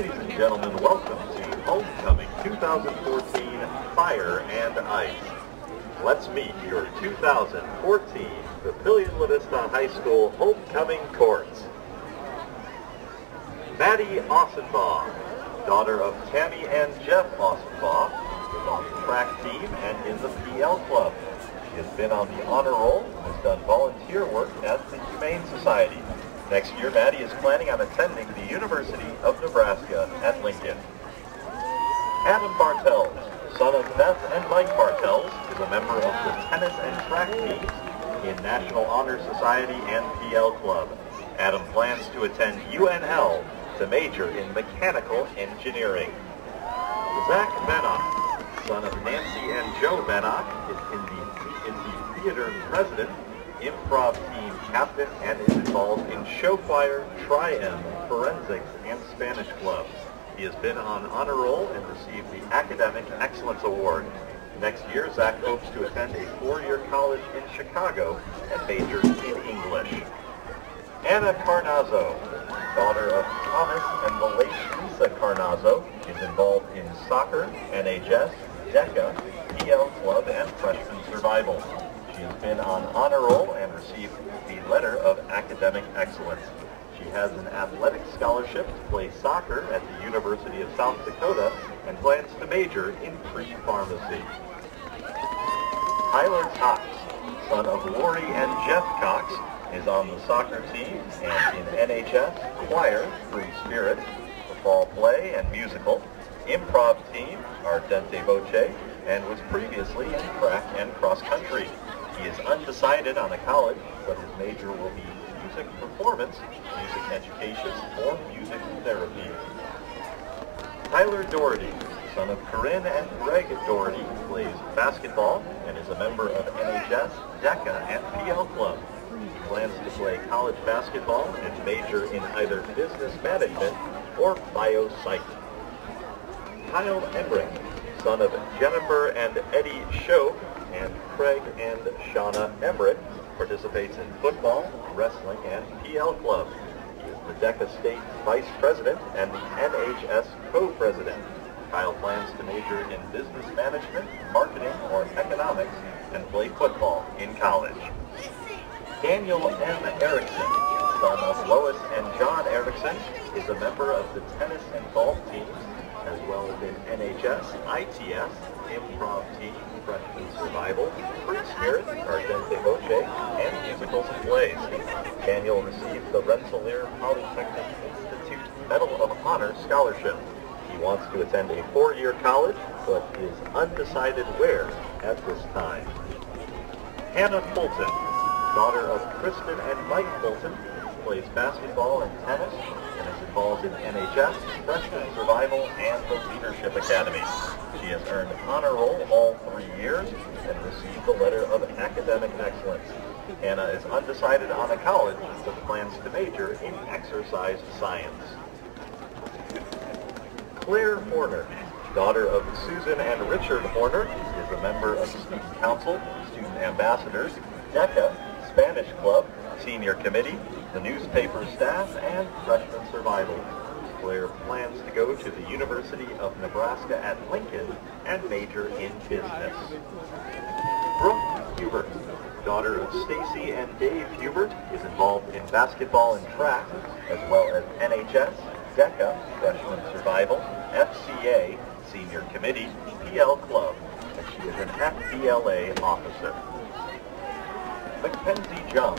Ladies and gentlemen, welcome to Homecoming 2014 Fire and Ice. Let's meet your 2014 Papillion La-Vista High School Homecoming Courts. Maddie Ossenbaugh, daughter of Tammy and Jeff Ossenbaugh, is on the track team and in the PL Club. She has been on the honor roll and has done volunteer work at the Humane Society. Next year, Maddie is planning on attending the University of Nebraska at Lincoln. Adam Bartels, son of Beth and Mike Bartels, is a member of the tennis and track teams in National Honor Society and PL Club. Adam plans to attend UNL to major in mechanical engineering. Zach Bennock, son of Nancy and Joe Bennock, is the theater president, improv team captain, and is involved in show choir, tri-M, forensics, and Spanish club. He has been on honor roll and received the Academic Excellence Award. Next year, Zach hopes to attend a 4-year college in Chicago and major in English. Anna Carnazzo, daughter of Thomas and the late Lisa Carnazzo, is involved in soccer, NHS, DECA, PL Club, and freshman survival. She has been on honor roll and received the letter of academic excellence. She has an athletic scholarship to play soccer at the University of South Dakota and plans to major in pre-pharmacy. Tyler Cox, son of Lori and Jeff Cox, is on the soccer team and in NHS, choir, Free Spirit, the fall play and musical, improv team, Ardente Voce, and was previously in track and cross country. He is undecided on a college, but his major will be music performance, music education, or music therapy. Tyler Doherty, son of Corinne and Greg Doherty, plays basketball and is a member of NHS, DECA, and PL Club. He plans to play college basketball and major in either business management or biopsych. Kyle Emmerich, son of Jennifer and Eddie Shope, and Craig and Shauna Emmerich, participates in football, wrestling, and PL Club. He is the DECA State Vice President and the NHS Co-President. Kyle plans to major in business management, marketing, or economics, and play football in college. Daniel M. Erickson, son of Lois and John Erickson, is a member of the tennis and golf teams, as well as in NHS, ITS, improv team, freshman survival, Free Spirit, Ardente Voce, and musicals and plays. Daniel received the Rensselaer Polytechnic Institute Medal of Honor Scholarship. He wants to attend a 4-year college, but is undecided where at this time. Hannah Fulton, daughter of Kristen and Mike Fulton, plays basketball and tennis, and is involved in NHS, freshman survival, and the Leadership Academy. She has earned honor roll all 3 years and received the letter of academic excellence. Hannah is undecided on a college, but plans to major in exercise science. Claire Horner, daughter of Susan and Richard Horner, is a member of Student Council, Student Ambassadors, DECA, Spanish Club, Senior Committee, the newspaper staff, and freshman survival. Claire plans to go to the University of Nebraska at Lincoln and major in business. Brooke Hubert, daughter of Stacy and Dave Hubert, is involved in basketball and track, as well as NHS, DECA, freshman survival, FCA, Senior Committee, PL Club, and she is an FBLA officer. Mackenzie Jung,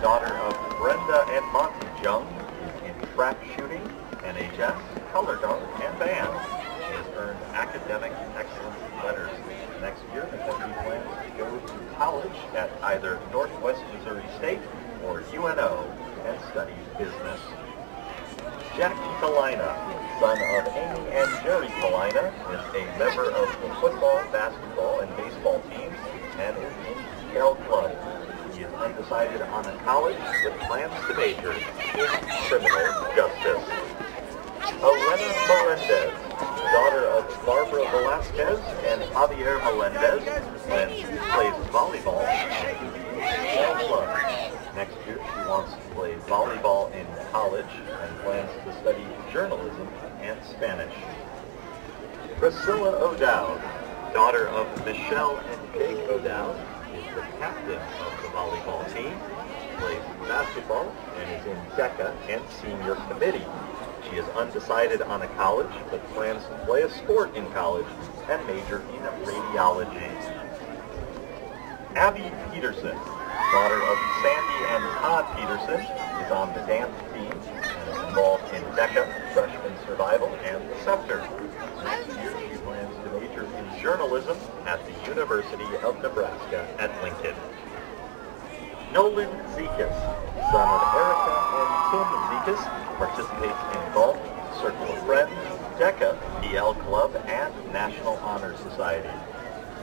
daughter of Brenda and Monty Jung, is in track shooting, NHS, color guard, and band. She has earned academic excellence letters. Next year, Mackenzie plans to go to college at either Northwest Missouri State or UNO and study business. Jackie Kalina, son of Amy and Jerry Kalina, is a member of the football, basketball, and baseball teams and is in PL Club. He is undecided on a college, but plans to major in criminal justice. Elena Melendez, daughter of Barbara Velasquez and Javier Melendez, plays volleyball in PL Club. Next year, she wants to play volleyball in college and plans to study journalism and Spanish. Priscilla O'Dowd, daughter of Michelle and Jake O'Dowd, is the captain of the volleyball team, plays basketball, and is in DECA and senior committee. She is undecided on a college, but plans to play a sport in college and major in radiology. Abby Peterson, daughter of Sandy and Todd Peterson, is on the dance team and is involved in DECA, freshman survival, and the Scepter. Next year, she plans to major in journalism at the University of Nebraska at Lincoln. Nolan Zekas, son of Erica and Tim Zekas, participates in golf, Circle of Friends, DECA, PL Club, and National Honor Society.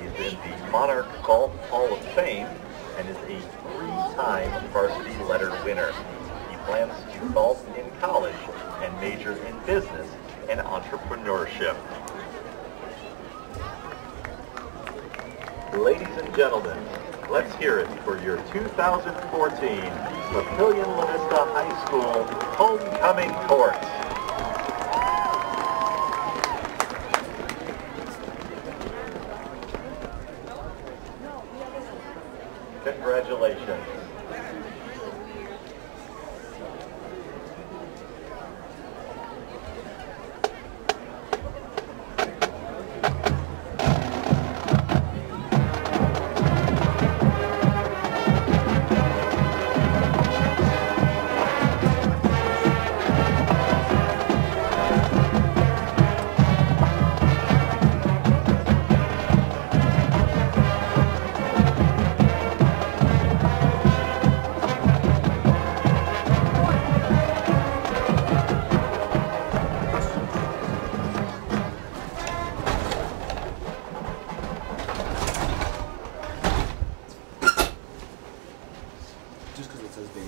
He's in the Monarch Golf Hall of Fame and is a 3-time varsity letter winner. He plans to golf in college and major in business and entrepreneurship. Ladies and gentlemen, let's hear it for your 2014 Papillion La-Vista High School Homecoming Court. Congratulations. Just because it says baby.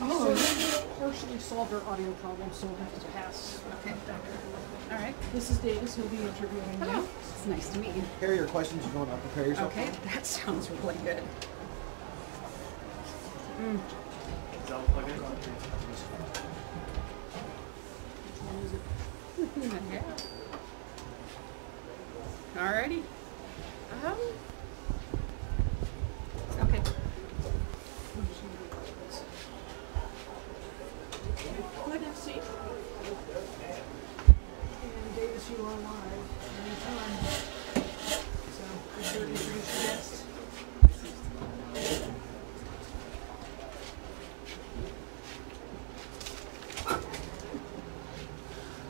Oh, we partially solved our audio problem, so we'll have to pass. Okay. All right. This is Davis. He'll be interviewing you. It's nice to meet you. Here are your questions. You want to prepare yourself. Okay, that sounds really good. Yeah. Alrighty. Okay. Good to see you. And Davis, you are live anytime. So be sure to introduce your guests.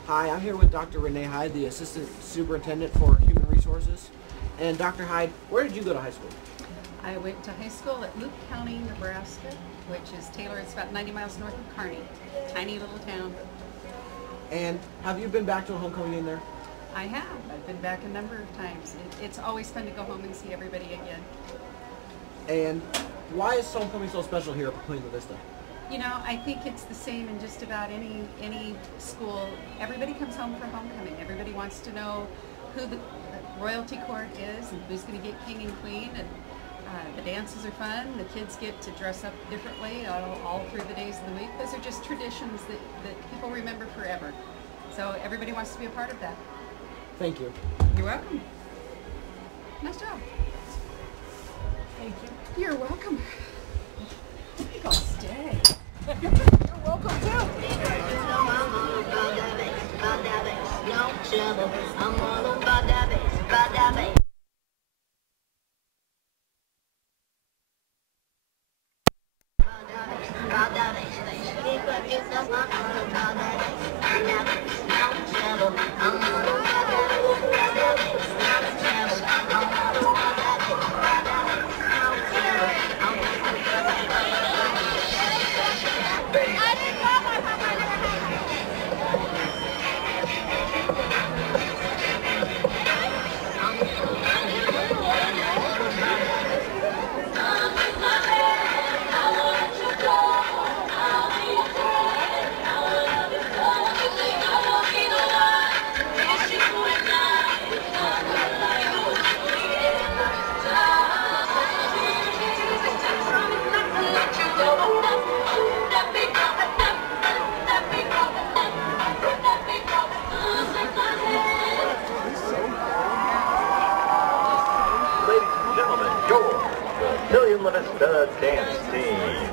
Hi, I'm here with Dr. Renee Hyde, the Assistant Superintendent for Human Resources. And Dr. Hyde, where did you go to high school? I went to high school at Luke County, Nebraska, which is Taylor. It's about 90 miles north of Kearney. Tiny little town. And have you been back to a homecoming game there? I have. I've been back a number of times. It's always fun to go home and see everybody again. And why is homecoming so special here at Papillion La-Vista? You know, I think it's the same in just about any school. Everybody comes home for homecoming. Everybody wants to know who the royalty court is and who's going to get king and queen. And the dances are fun. The kids get to dress up differently all through the days of the week. Those are just traditions that people remember forever. So everybody wants to be a part of that. Thank you. You're welcome. Nice job. Thank you. You're welcome. I think I'll stay. You're welcome too. your Papillion La-Vista dance team.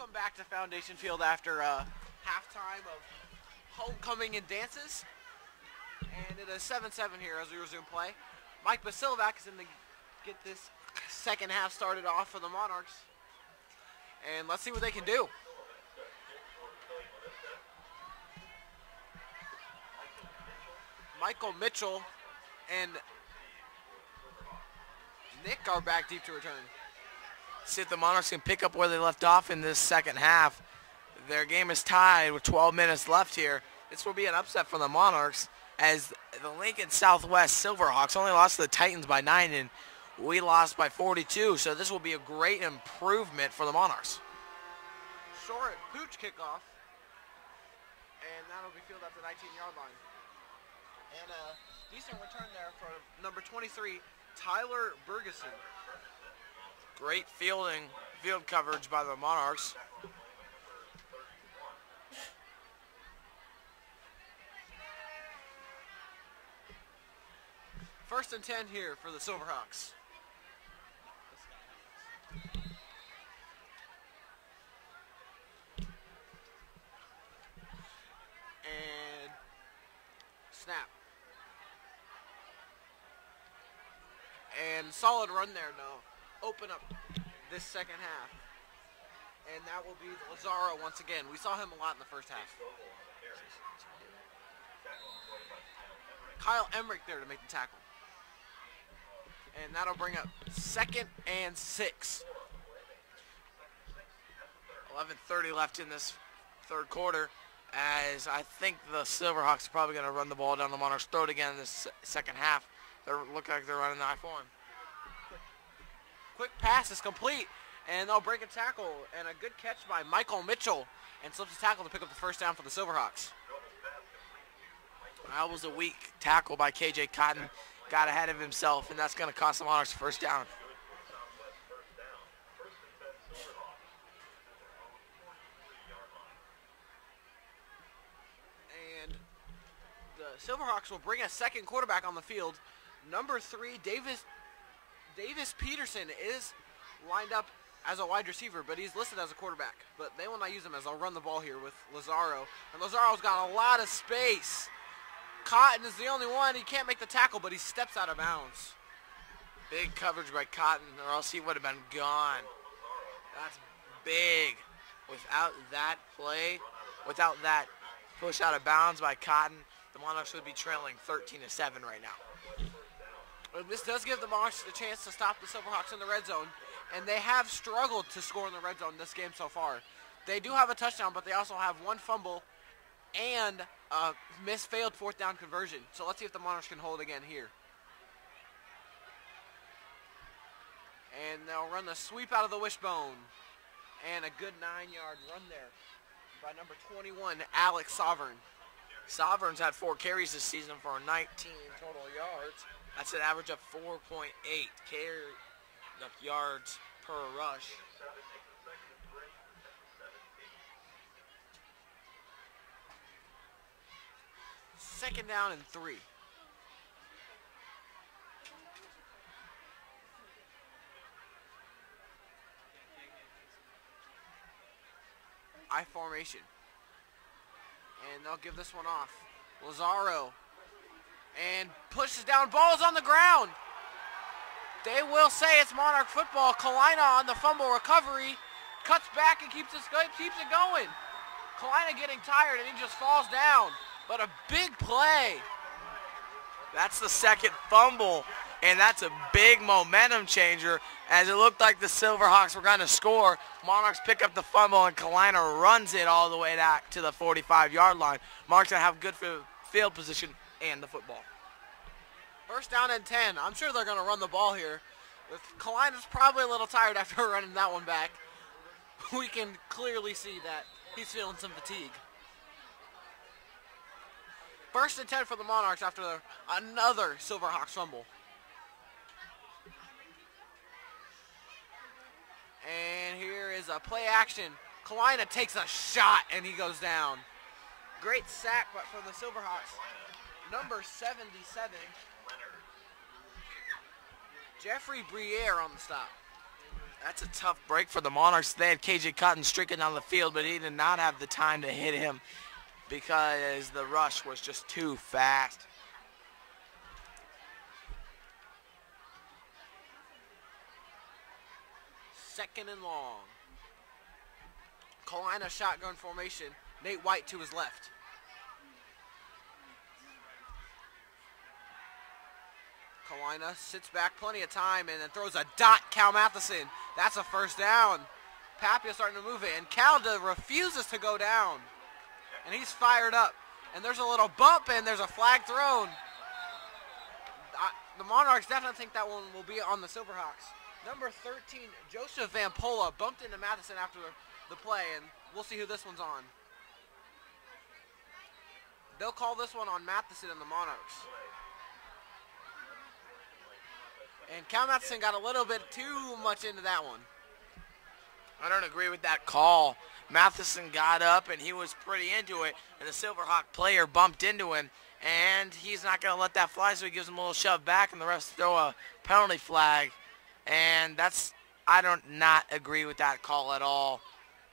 Welcome back to Foundation Field after halftime of homecoming and dances. And it is 7-7 here as we resume play. Mike Basilvac is in to get this second half started off for the Monarchs. And let's see what they can do. Michael Mitchell and Nick are back deep to return. See if the Monarchs can pick up where they left off in this second half. Their game is tied with 12 minutes left here. This will be an upset for the Monarchs as the Lincoln Southwest Silverhawks only lost to the Titans by 9 and we lost by 42. So this will be a great improvement for the Monarchs. Short pooch kickoff. And that'll be fielded at the 19-yard line. And a decent return there for number 23, Tyler Bergeson. Great field coverage by the Monarchs. First and 10 here for the Silverhawks. And snap. solid run there to open up this second half. And that will be Lazaro once again. We saw him a lot in the first half. Kyle Emmerich there to make the tackle. And that'll bring up 2nd and 6. 11:30 left in this third quarter, as I think the Silverhawks are probably going to run the ball down the Monarchs' throat again in this second half. They look like they're running the I for 'em. Quick pass is complete, and they'll break a tackle, and a good catch by Michael Mitchell, and slips a tackle to pick up the first down for the Silverhawks. That was a weak tackle by KJ Cotton. Got ahead of himself, and that's going to cost the Monarchs first down. And the Silverhawks will bring a second quarterback on the field. Number 3, Davis Peterson is lined up as a wide receiver, but he's listed as a quarterback. But they will not use him, as they'll run the ball here with Lazaro. And Lazaro's got a lot of space. Cotton is the only one. He can't make the tackle, but he steps out of bounds. Big coverage by Cotton, or else he would have been gone. That's big. Without that play, without that push out of bounds by Cotton, the Monarchs would be trailing 13-7 right now. This does give the Monarchs the chance to stop the Silverhawks in the red zone, and they have struggled to score in the red zone this game so far. They do have a touchdown, but they also have one fumble and a failed 4th down conversion. So let's see if the Monarchs can hold again here. And they'll run the sweep out of the wishbone. And a good 9-yard run there by number 21, Alex Sovereign. Sovereign's had 4 carries this season for 19 total yards. That's an average of 4.8 yards per rush. Second down and 3. I formation. And they'll give this one off. Lazaro. And pushes down. Ball's on the ground. They will say it's Monarch football. Kalina on the fumble recovery. Cuts back and keeps it going. Kalina getting tired and he just falls down. But a big play. That's the second fumble, and that's a big momentum changer, as it looked like the Silverhawks were going to score. Monarchs pick up the fumble, and Kalina runs it all the way back to the 45-yard line. Monarchs going to have good field position and the football. First down and 10. I'm sure they're going to run the ball here. Kalina's probably a little tired after running that one back. We can clearly see that he's feeling some fatigue. First and 10 for the Monarchs after another Silverhawks fumble. And here is a play action. Kalina takes a shot and he goes down. Great sack from the Silverhawks. Number 77, Jeffrey Briere on the stop. That's a tough break for the Monarchs. They had KJ Cotton streaking down the field, but he did not have the time to hit him because the rush was just too fast. Second and long. Kalina shotgun formation. Nate White to his left. Kalina sits back plenty of time and then throws a dot. Cal Matheson. That's a first down. Papillion starting to move it, and Cal refuses to go down. And he's fired up. And there's a little bump, and there's a flag thrown. The Monarchs definitely think that one will be on the Silverhawks. Number 13, Joseph Van Pola bumped into Matheson after the play, and we'll see who this one's on. They'll call this one on Matheson and the Monarchs. And Cal Matheson got a little bit too much into that one. I don't agree with that call. Matheson got up and he was pretty into it, and the Silverhawk player bumped into him, and he's not going to let that fly, so he gives him a little shove back, and the refs throw a penalty flag. And I don't not agree with that call at all.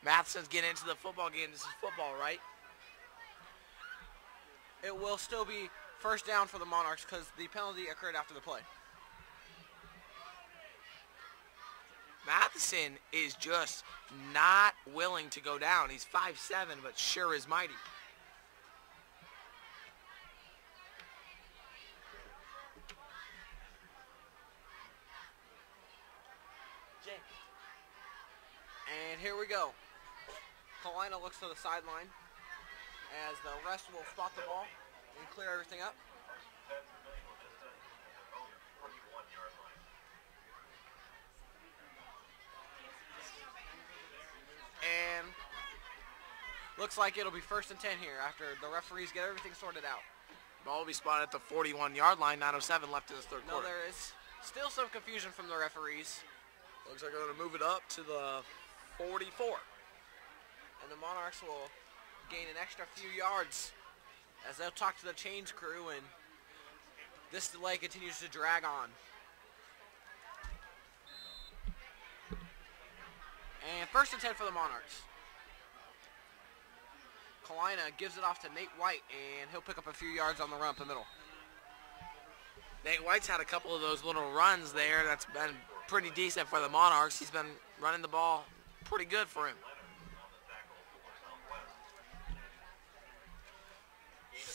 Matheson's getting into the football game. This is football, right? It will still be first down for the Monarchs because the penalty occurred after the play. Matheson is just not willing to go down. He's 5'7", but sure is mighty. And here we go. Kalina looks to the sideline as the rest will spot the ball and clear everything up. And looks like it'll be 1st and 10 here after the referees get everything sorted out. Ball will be spotted at the 41-yard line. 9:07 left in this third No, quarter. there is still some confusion from the referees. Looks like they're going to move it up to the 44. And the Monarchs will gain an extra few yards as they'll talk to the change crew, and this delay continues to drag on. And 1st and 10 for the Monarchs. Kalina gives it off to Nate White, and he'll pick up a few yards on the run up the middle. Nate White's had a couple of those little runs there. That's been pretty decent for the Monarchs. He's been running the ball pretty good for him.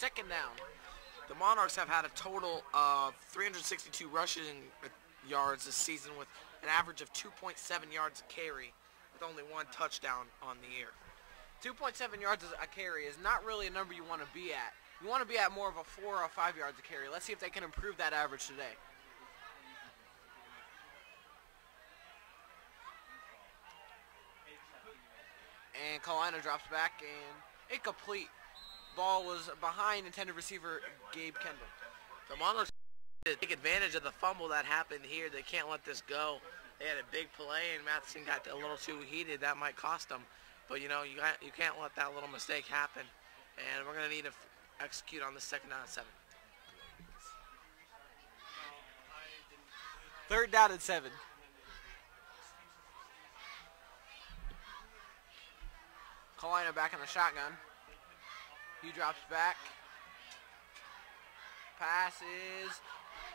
2nd down. The Monarchs have had a total of 362 rushing yards this season with an average of 2.7 yards a carry with only 1 touchdown on the year. 2.7 yards a carry is not really a number you want to be at. You want to be at more of a 4 or 5 yards a carry. Let's see if they can improve that average today. And Kalina drops back and incomplete. Ball was behind intended receiver Gabe Kendall. The Monarchs take advantage of the fumble that happened here. They can't let this go. They had a big play and Matheson got a little too heated. That might cost them. But you know, you can't let that little mistake happen. And we're going to need to execute on the 2nd down and 7. 3rd down and 7. Kalina back in the shotgun. He drops back. Pass is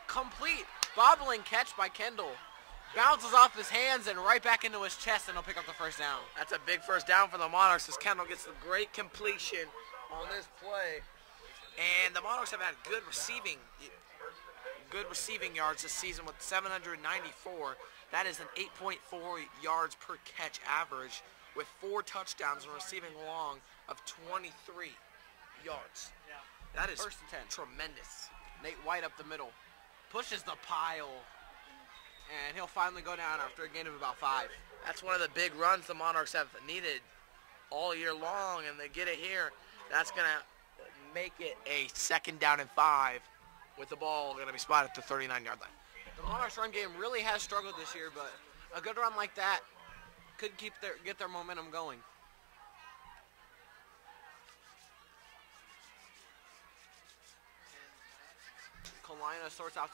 complete. Bobbling catch by Kendall. Bounces off his hands and right back into his chest, and he'll pick up the 1st down. That's a big 1st down for the Monarchs as Kendall gets a great completion on this play. And the Monarchs have had good receiving yards this season with 794. That is an 8.4 yards per catch average with 4 touchdowns and receiving long of 23 yards. That is 1st and 10. tremendous. Nate White up the middle. Pushes the pile. And he'll finally go down after a gain of about 5. That's one of the big runs the Monarchs have needed all year long, and they get it here. That's going to make it a 2nd down and 5 with the ball going to be spotted at the 39-yard line. The Monarchs run game really has struggled this year, but a good run like that could get their momentum going. Kalina sorts out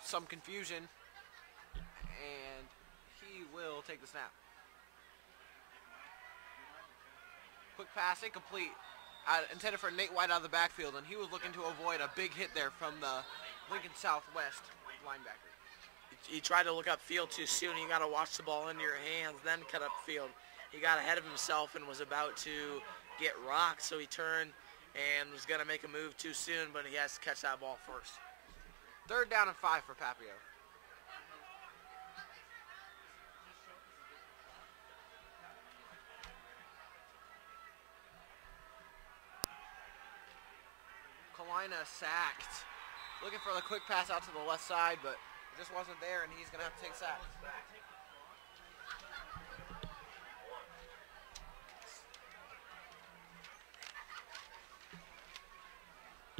some confusion, and he will take the snap. Quick pass, incomplete. Intended for Nate White out of the backfield, and he was looking to avoid a big hit there from the Lincoln Southwest linebacker. He tried to look upfield too soon. You got to watch the ball into your hands, then cut upfield. He got ahead of himself and was about to get rocked, so he turned and was going to make a move too soon, but he has to catch that ball first. 3rd down and 5 for Papillion. Kalina sacked. Looking for the quick pass out to the left side, but it just wasn't there, and he's going to have to take sack.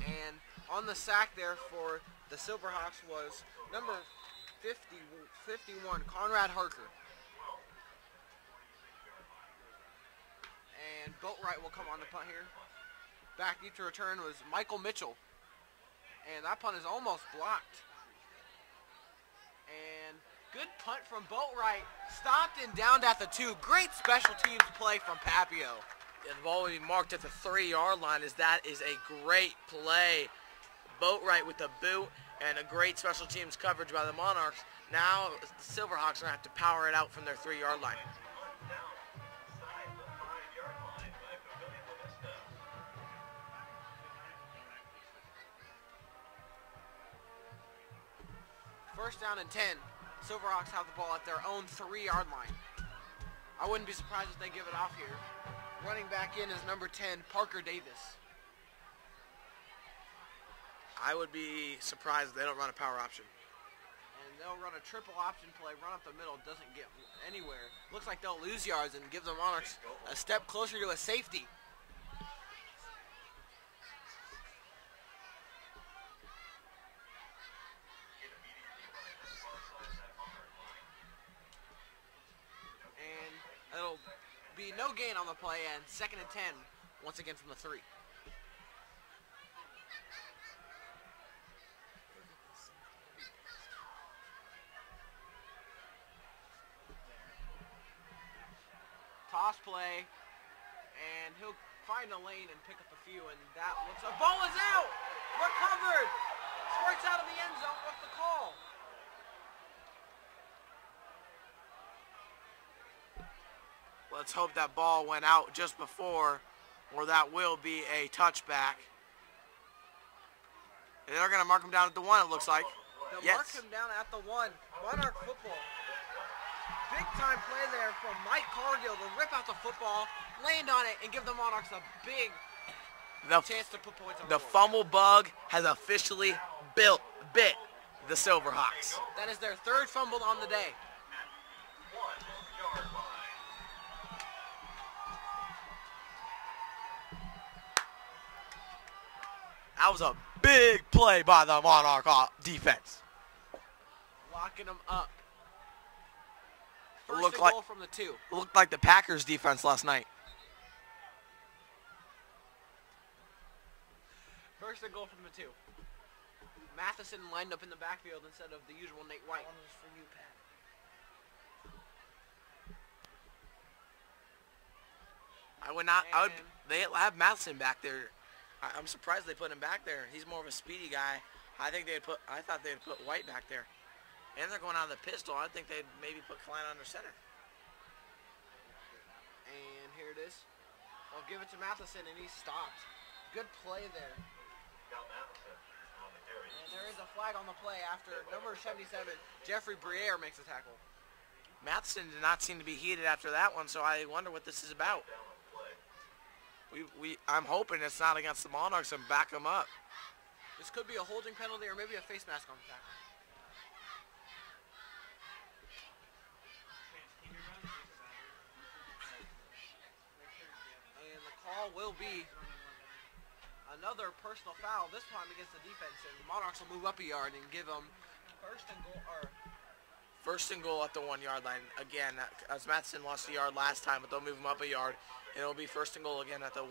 And on the sack there for the Silverhawks was number 51, Conrad Harker. And Boatwright will come on the punt here. Back deep to return was Michael Mitchell. And that punt is almost blocked. And good punt from Boatwright. Stopped and downed at the 2. Great special teams play from Papio. And the ball will be marked at the 3-yard line as that is a great play. Boatwright with the boot and a great special teams coverage by the Monarchs. Now the Silverhawks are going to have to power it out from their 3-yard line. First down and 10. Silverhawks have the ball at their own 3-yard line. I wouldn't be surprised if they give it off here. Running back in is number 10, Parker Davis. I would be surprised if they don't run a power option. And they'll run a triple option play, run up the middle, doesn't get anywhere. Looks like they'll lose yards and give the Monarchs a step closer to a safety. And it'll be no gain on the play, and 2nd and 10, once again from the 3. Toss play, and he'll find a lane and pick up a few, and that looks like ball is out! Recovered! Squirts out of the end zone. What's the call? Let's hope that ball went out just before, or that will be a touchback. And they're going to mark him down at the 1, it looks like. They'll mark him down at the 1. Monarch football. Big time play there from Mike Cargill to rip out the football, land on it, and give the Monarchs a big chance to put points on the board. The fumble bug has officially bit the Silverhawks. That is their 3rd fumble on the day. That was a big play by the Monarch defense. Locking them up. First Looked and like, goal from the 2. looked like the Packers defense last night. First and goal from the 2. Matheson lined up in the backfield instead of the usual Nate White. One was for you, Pat. They have Matheson back there. I'm surprised they put him back there. He's more of a speedy guy. I thought they'd put White back there. And they're going out of the pistol. I think they'd maybe put Klein under center. And here it is. I'll give it to Matheson, and he's stopped. Good play there. And there is a flag on the play after number 77, Jeffrey Briere, makes a tackle. Matheson did not seem to be heated after that one, so I wonder what this is about. I'm hoping it's not against the Monarchs and back them up. This could be a holding penalty or maybe a face mask on the tackle. And the call will be another personal foul, this time against the defense, and the Monarchs will move up a yard and give them first and goal at the 1 yard line. Again, as Matheson lost a yard last time, but they'll move him up a yard. It'll be first and goal again at the 1.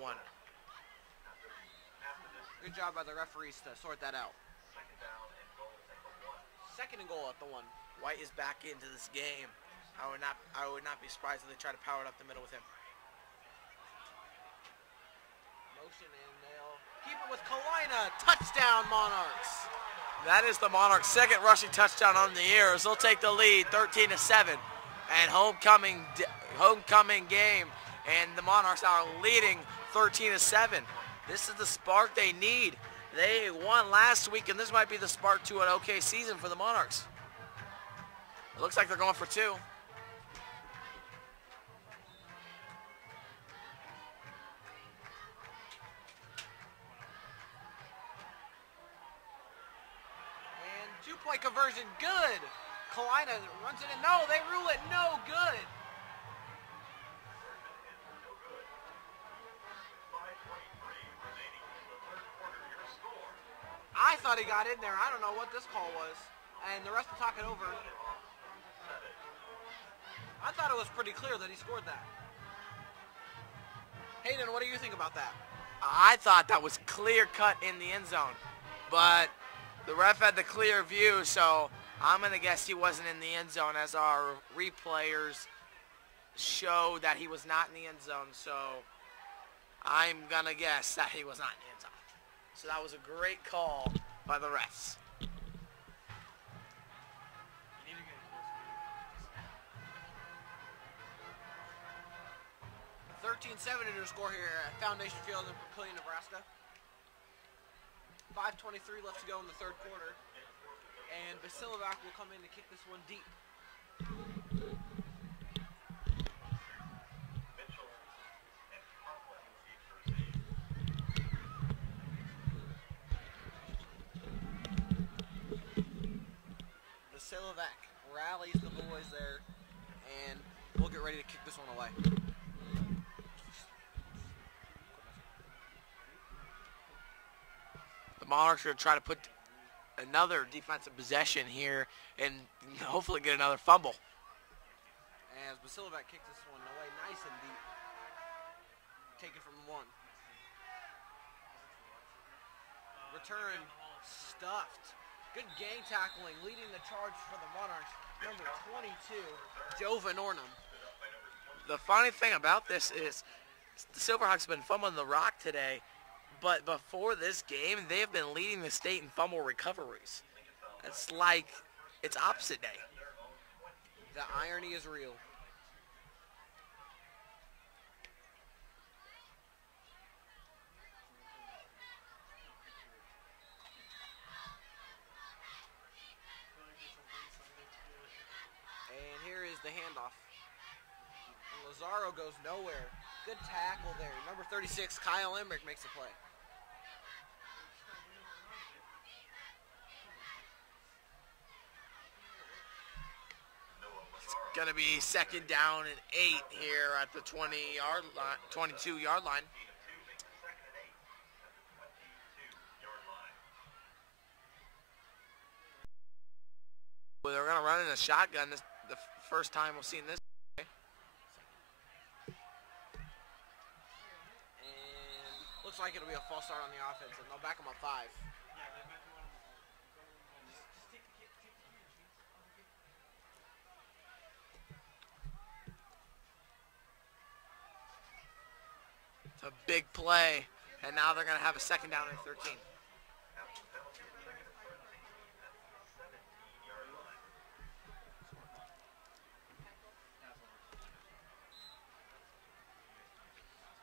Good job by the referees to sort that out. Second and goal at the 1. White is back into this game. I would not be surprised if they try to power it up the middle with him. Motion, and they'll keep it with Kalina. Touchdown, Monarchs. That is the Monarchs' second rushing touchdown on the year. They'll take the lead 13-7. And homecoming game. And the Monarchs are leading 13-7. This is the spark they need. They won last week, and this might be the spark to an okay season for the Monarchs. It looks like they're going for 2. And two-point conversion, good. Kalina runs it in. No, they rule it no good. I thought he got in there. I don't know what this call was. And the rest will talk it over. I thought it was pretty clear that he scored that. Hayden, what do you think about that? I thought that was clear cut in the end zone. But the ref had the clear view, so I'm going to guess he wasn't in the end zone, as our replayers show that he was not in the end zone. So I'm going to guess that he was not in the end zone. So that was a great call by the refs. You need to 13-7 in your score here at Foundation Field in Papillion, Nebraska. 5:23 left to go in the third quarter. And Silverhawks will come in to kick this one deep. The Silverhawks rallies the boys there, and we'll get ready to kick this one away. The Monarchs are going to try to put another defensive possession here and hopefully get another fumble. As Basilovac kicks this one away nice and deep. Taken from the one. Return stuffed. Good gang tackling, leading the charge for the Monarchs. Number 22, Joe Van Ornum. The funny thing about this is the Silverhawks have been fumbling the rock today, but before this game, they have been leading the state in fumble recoveries. It's like it's opposite day. The irony is real. And here is the handoff. And Lazaro goes nowhere. Good tackle there. Number 36, Kyle Emmerich makes the play. It's going to be second down and 8 here at the 20-yard line, 22-yard line. Well, they're going to run in a shotgun. This the first time we've seen this. And looks like it'll be a false start on the offense, and they'll back them up 5. It's a big play, and now they're going to have a second down and 13.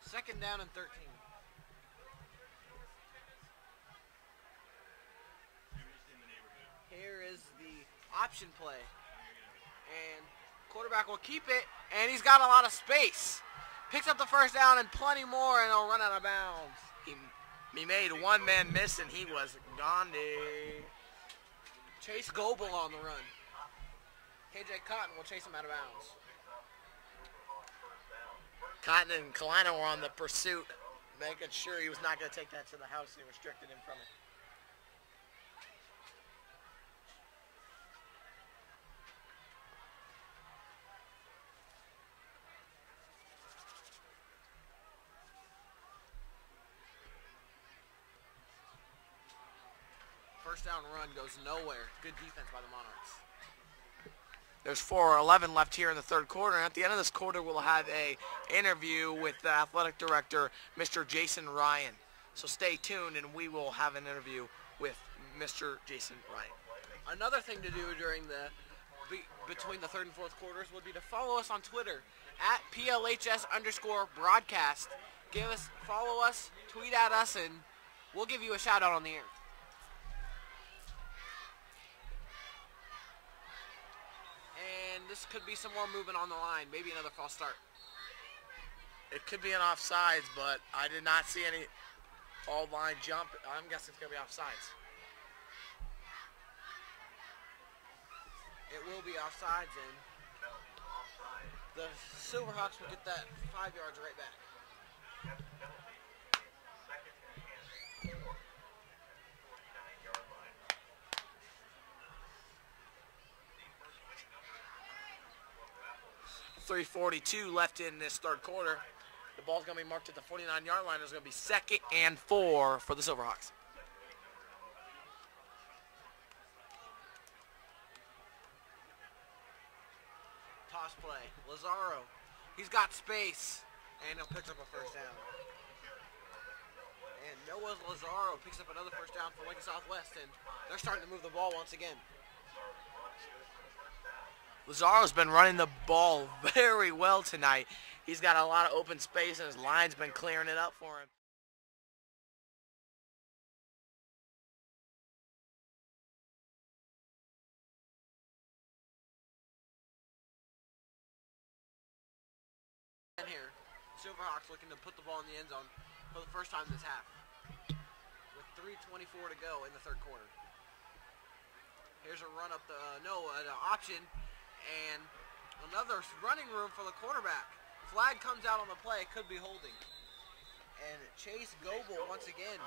Second down and 13. Here is the option play. And quarterback will keep it, and he's got a lot of space. Picks up the first down and plenty more, and he'll run out of bounds. He made one man miss, and he was gone. Chase Goebel on the run. KJ Cotton will chase him out of bounds. Cotton and Kalina were on the pursuit, making sure he was not going to take that to the house. He restricted him from it. First down run goes nowhere. Good defense by the Monarchs. There's 4:11 left here in the third quarter, and at the end of this quarter, we'll have a interview with the athletic director, Mr. Jason Ryan. So stay tuned, and we will have an interview with Mr. Jason Ryan. Another thing to do during the between the third and fourth quarters would be to follow us on Twitter at @PLHS_broadcast. Follow us, tweet at us, and we'll give you a shout out on the air. And this could be some more movement on the line. Maybe another false start. It could be an offsides, but I did not see any all line jump. I'm guessing it's going to be offsides. It will be offsides, and the Silverhawks will get that 5 yards right back. Second and 4 at the 49-yard line. 3:42 left in this third quarter. The ball's going to be marked at the 49-yard line. It's going to be second and 4 for the Silverhawks. Toss play. Lazaro. He's got space, and he'll pick up a first down. And Noah Lazaro picks up another first down for Lincoln Southwest, and they're starting to move the ball once again. Lazaro's been running the ball very well tonight. He's got a lot of open space, and his line's been clearing it up for him. Here, Silverhawks looking to put the ball in the end zone for the first time this half, with 3:24 to go in the third quarter. Here's a run up an option, and another running room for the quarterback. Flag comes out on the play, could be holding. And Chase Goebel once again.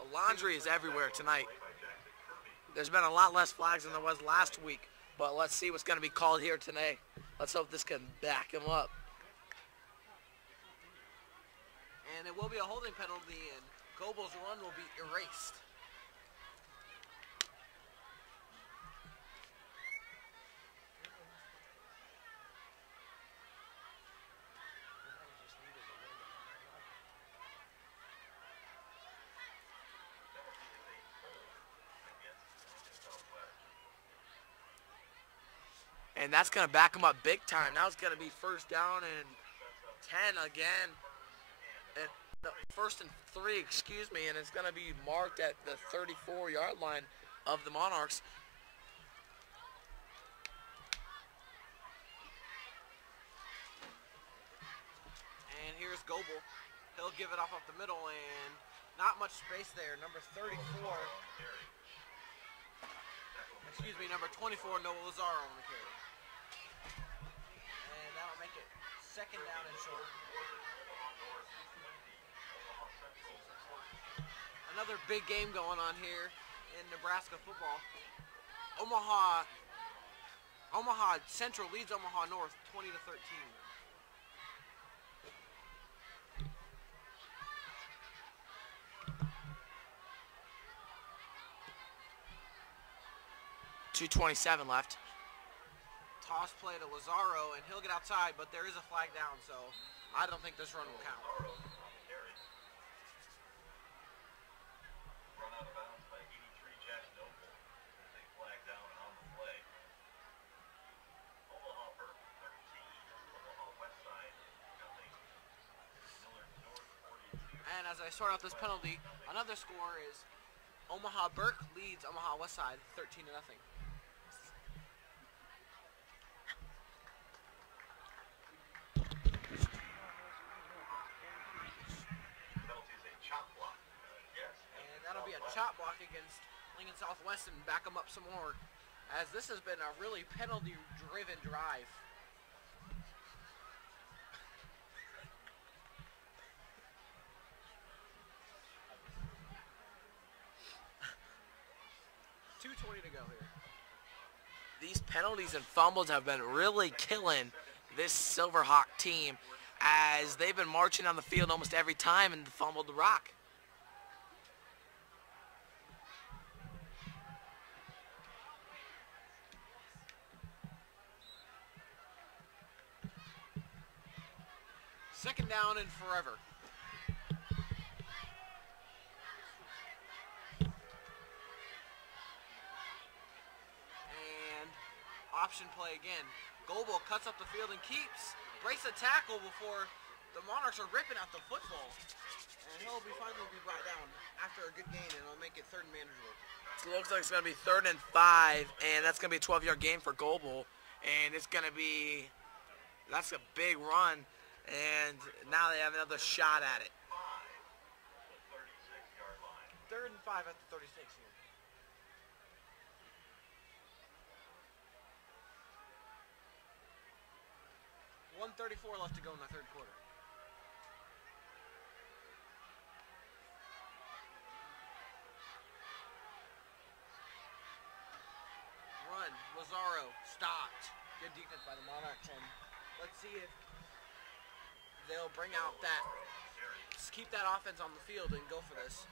The laundry is everywhere tonight. There's been a lot less flags than there was last week, but let's see what's going to be called here today. Let's hope this can back him up. And it will be a holding penalty, and Goebel's run will be erased. And that's going to back him up big time. Now it's going to be first down and 10 again. And first and 3, excuse me, and it's going to be marked at the 34-yard line of the Monarchs. And here's Goebel. He'll give it off up the middle, and not much space there. Number 34. Excuse me, number 24, Noah Lazaro on the carry. And that'll make it second down and short. Another big game going on here in Nebraska football. Omaha Central leads Omaha North 20-13. .227 left. Toss play to Lazaro, and he'll get outside, but there is a flag down, so I don't think this run will count. Run out of bounds by 83 Jack Noble. There's a flag down on the play. Omaha Burke 13, Omaha West Side nothing. Millard North 42. And as I sort out this penalty, another score is Omaha Burke leads Omaha West Side 13-0. And that'll be a chop block against Lincoln Southwest and back them up some more, as this has been a really penalty-driven drive. .220 to go here. These penalties and fumbles have been really killing this Silverhawk team, as they've been marching on the field almost every time and fumbled the rock. Second down and forever. And option play again. Goebel cuts up the field and breaks a tackle before the Monarchs are ripping out the football. And he'll finally be brought down after a good gain, and it'll make it third and manageable. It looks like it's going to be 3rd and 5, and that's going to be a 12-yard gain for Goebel. And it's going to be, that's a big run. And now they have another shot at it. 3rd and 5 at the 36 here. .134 left to go in the third quarter. Run. Lazaro stopped. Good defense by the Monarchs. And let's see if they'll bring out that, keep that offense on the field and go for this.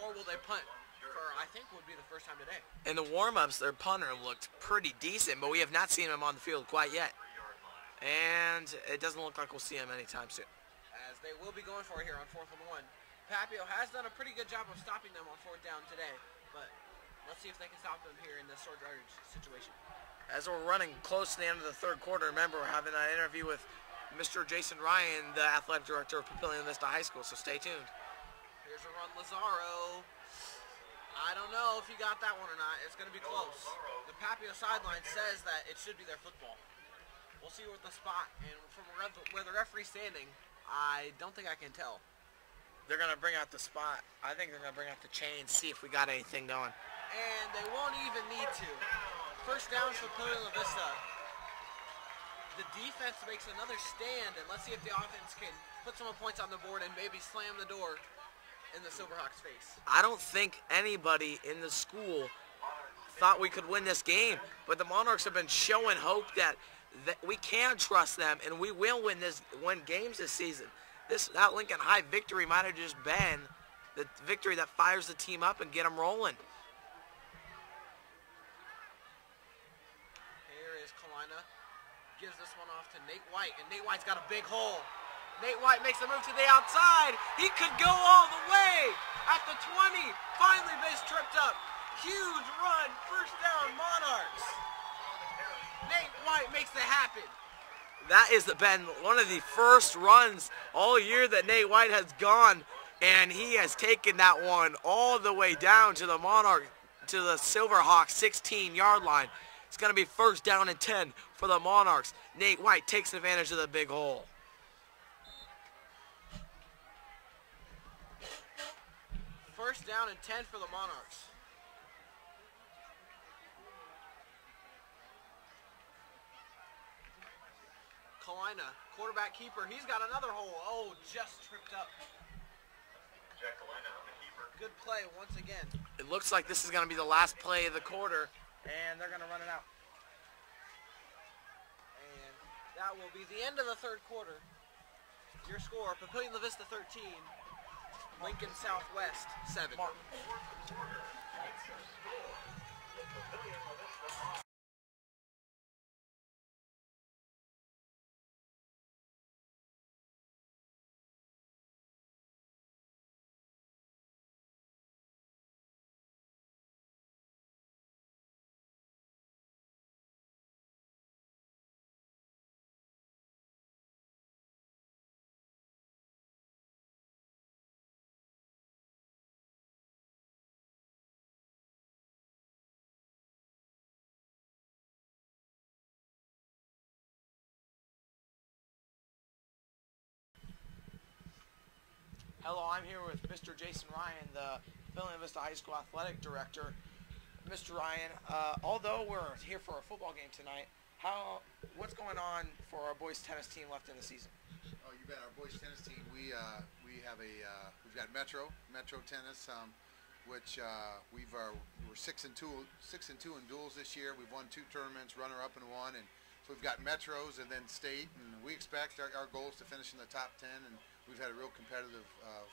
Or will they punt for, I think, would be the first time today. In the warm-ups, their punter looked pretty decent, but we have not seen him on the field quite yet. And it doesn't look like we'll see him anytime soon. As they will be going for it here on 4th and 1. Papillion has done a pretty good job of stopping them on 4th down today, but let's see if they can stop them here in this short yardage situation. As we're running close to the end of the third quarter, remember we're having that interview with Mr. Jason Ryan, the athletic director of Papillion La-Vista High School, so stay tuned. Here's a run, Lazaro. I don't know if he got that one or not. It's going to be close. The Papillion sideline says that it should be their football. We'll see what the spot, and from where the referee's standing, I don't think I can tell. They're going to bring out the spot. I think they're going to bring out the chain, see if we got anything going. And they won't even need to. First down for Papillion La-Vista. The defense makes another stand, and let's see if the offense can put some points on the board and maybe slam the door in the Silverhawks' face. I don't think anybody in the school thought we could win this game, but the Monarchs have been showing hope that we can trust them and we will win games this season. That Lincoln High victory might have just been the victory that fires the team up and get them rolling. Here is Kalina. Gives this one off to Nate White, and Nate White's got a big hole. Nate White makes a move to the outside. He could go all the way at the 20. Finally, base tripped up. Huge run, first down, Monarchs. Nate White makes it happen. That has been one of the first runs all year that Nate White has gone, and he has taken that one all the way down to the Silverhawks 16-yard line. It's going to be first down and 10 for the Monarchs. Nate White takes advantage of the big hole. First down and 10 for the Monarchs. Kalina, quarterback keeper. He's got another hole. Oh, just tripped up. Jack Kalina on the keeper. Good play once again. It looks like this is going to be the last play of the quarter, and they're going to run it out. And that will be the end of the third quarter. Your score, Papillion La-Vista 13, Lincoln Southwest 7. Hello, I'm here with Mr. Jason Ryan, the Papillion La-Vista High School Athletic Director. Mr. Ryan, although we're here for a football game tonight, what's going on for our boys tennis team left in the season? Oh, you bet. Our boys tennis team, we've got Metro Tennis, which we're 6-2 in duels this year. We've won 2 tournaments, runner-up in 1, and so we've got Metros and then state, and we expect our goal is to finish in the top 10, and we've had a real competitive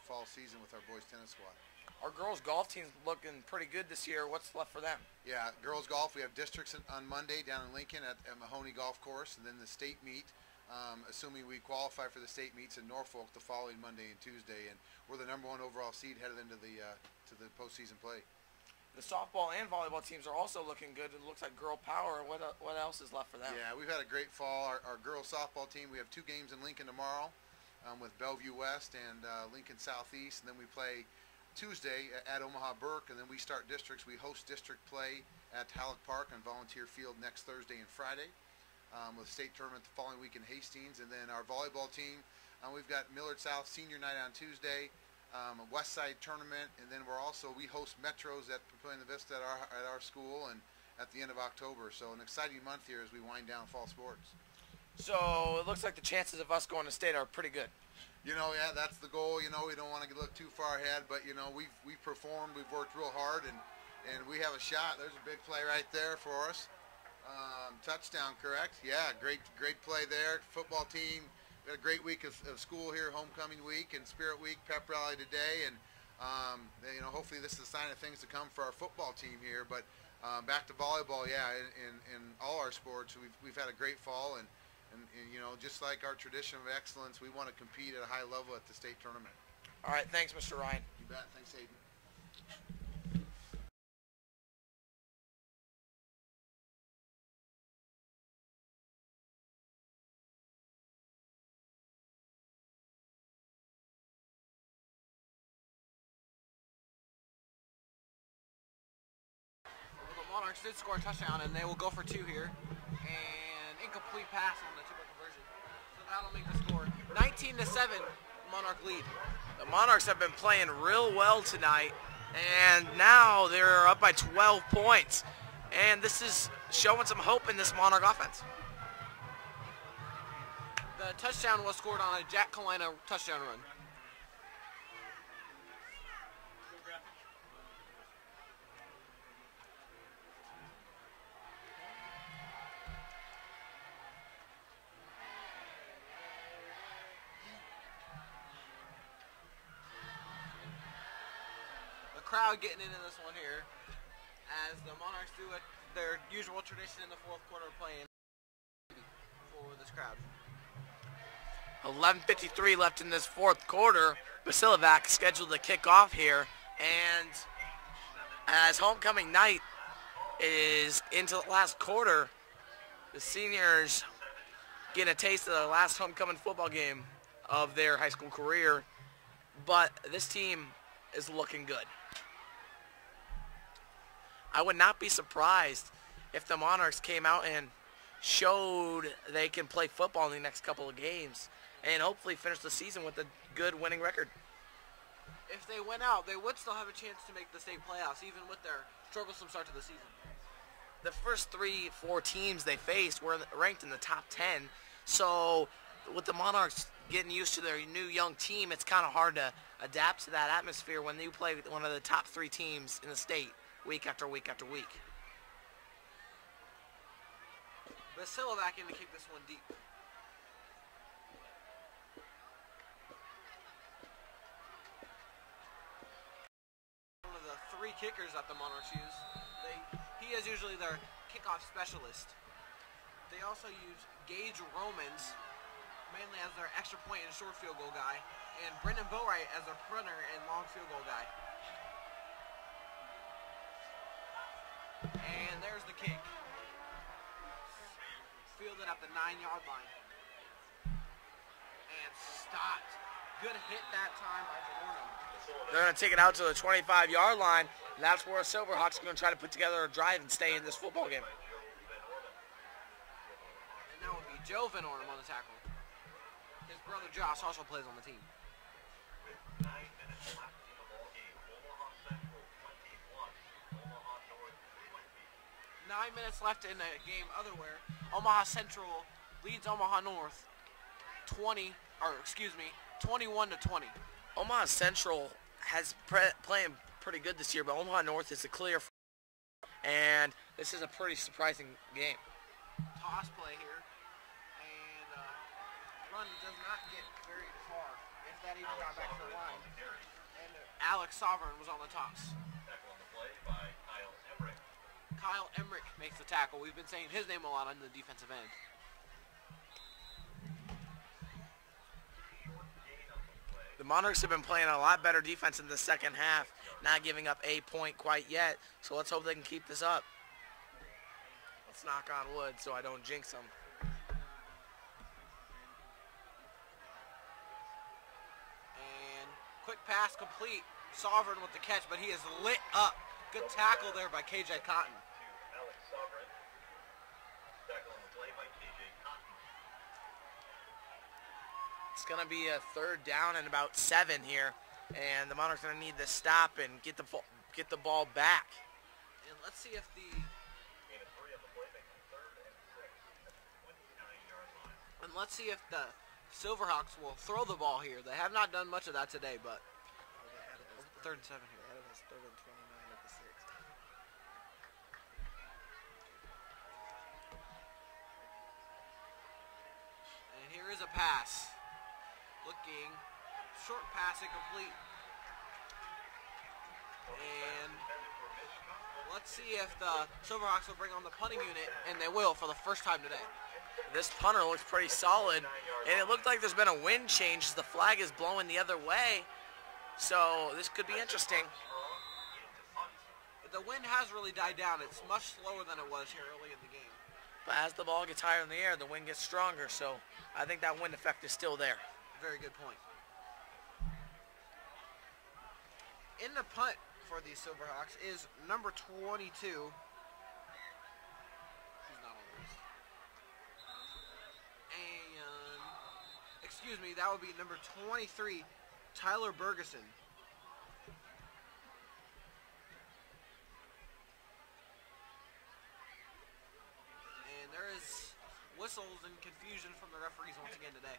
fall season with our boys tennis squad. Our girls golf team's looking pretty good this year. What's left for them? Yeah, girls golf, we have districts on Monday down in Lincoln at Mahoney Golf Course, and then the state meet, assuming we qualify for the state meets in Norfolk the following Monday and Tuesday, and we're the #1 overall seed headed into the postseason play. The softball and volleyball teams are also looking good. It looks like girl power. What else is left for them? Yeah, we've had a great fall. Our girls softball team, we have 2 games in Lincoln tomorrow with Bellevue West and Lincoln Southeast, and then we play Tuesday at Omaha Burke, and then we start districts. We host district play at Halleck Park on Volunteer Field next Thursday and Friday with a state tournament the following week in Hastings. And then our volleyball team, we've got Millard South Senior Night on Tuesday, a West Side tournament, and then we host Metros at Papillion La-Vista at our school and at the end of October. So an exciting month here as we wind down fall sports. So it looks like the chances of us going to state are pretty good. You know, yeah, that's the goal. You know, we don't want to look too far ahead, but you know, we've performed, we've worked real hard, and we have a shot. There's a big play right there for us. Touchdown, correct? Yeah, great play there. Football team, we had a great week of school here, homecoming week and spirit week, pep rally today, and you know, hopefully this is a sign of things to come for our football team here. But back to volleyball, yeah, in all our sports, we've had a great fall, and you know, just like our tradition of excellence, we want to compete at a high level at the state tournament. All right, thanks, Mr. Ryan. You bet. Thanks, Hayden. Monarchs did score a touchdown, and they will go for 2 here. And incomplete pass on the 2-point conversion. So that'll make the score 19-7, Monarch lead. The Monarchs have been playing real well tonight, and now they're up by 12 points. And this is showing some hope in this Monarch offense. The touchdown was scored on a Jack Kalina touchdown run. The crowd getting into this one here as the Monarchs do their usual tradition in the fourth quarter, playing for this crowd. 11:53 left in this fourth quarter. Silverhawks scheduled to kick off here, and as homecoming night is into the last quarter, the seniors getting a taste of the last homecoming football game of their high school career, but this team is looking good. I would not be surprised if the Monarchs came out and showed they can play football in the next couple of games and hopefully finish the season with a good winning record. If they went out, they would still have a chance to make the state playoffs, even with their troublesome start to the season. The first 3-4 teams they faced were ranked in the top 10, so with the Monarchs getting used to their new young team, it's kind of hard to adapt to that atmosphere when you play one of the top 3 teams in the state week after week after week. Silverhawks in to kick this one deep. One of the 3 kickers that the Monarchs use. He is usually their kickoff specialist. They also use Gage Romans mainly as their extra point and short field goal guy, and Brendan Boatwright as their punter and long field goal guy. And there's the kick. Fielded at the 9-yard line. And stopped. Good hit that time by Burnham. They're going to take it out to the 25-yard line, and that's where Silverhawks are going to try to put together a drive and stay in this football game. And that would be Joe Van Ornum on the tackle. His brother Josh also plays on the team. 9 minutes left in the ball game. Omaha Central 21, Omaha North 20. 9 minutes left in the game otherwhere. Omaha Central leads Omaha North 21-20. Omaha Central has playing pretty good this year, but Omaha North is a clear, and this is a pretty surprising game. Toss play here, and run does not get very far, if that even got back to the line. And Alex Sovereign was on the toss. Tackle on the play by Kyle Emmerich. Kyle Emmerich makes the tackle. We've been saying his name a lot on the defensive end. The Monarchs have been playing a lot better defense in the second half, not giving up a point quite yet, so let's hope they can keep this up. Let's knock on wood so I don't jinx them. And quick pass complete. Sovereign with the catch, but he is lit up. Good tackle there by KJ Cotton. Alex Sovereign. Tackle on the play by KJ Cotton. It's going to be a 3rd down and about 7 here, and the Monarchs are going to need to stop and get the ball back. And let's see if the Gain of 3 on the play, making 3rd and 6 at the 29-yard line. and let's see if the Silverhawks will throw the ball here. They have not done much of that today, but 3rd and 7 here. They had it as 3rd and 29 at the 6. And here is a pass. Looking short pass incomplete. And let's see if the Silverhawks will bring on the punting unit, and they will for the first time today. This punter looks pretty solid, and it looked like there's been a wind change. The flag is blowing the other way, so this could be interesting. The wind has really died down. It's much slower than it was here early in the game. But as the ball gets higher in the air, the wind gets stronger, so I think that wind effect is still there. Very good point. In the punt for the Silverhawks is number 22, that would be number 23, Tyler Bergeson. And there is whistles and confusion from the referees once again today.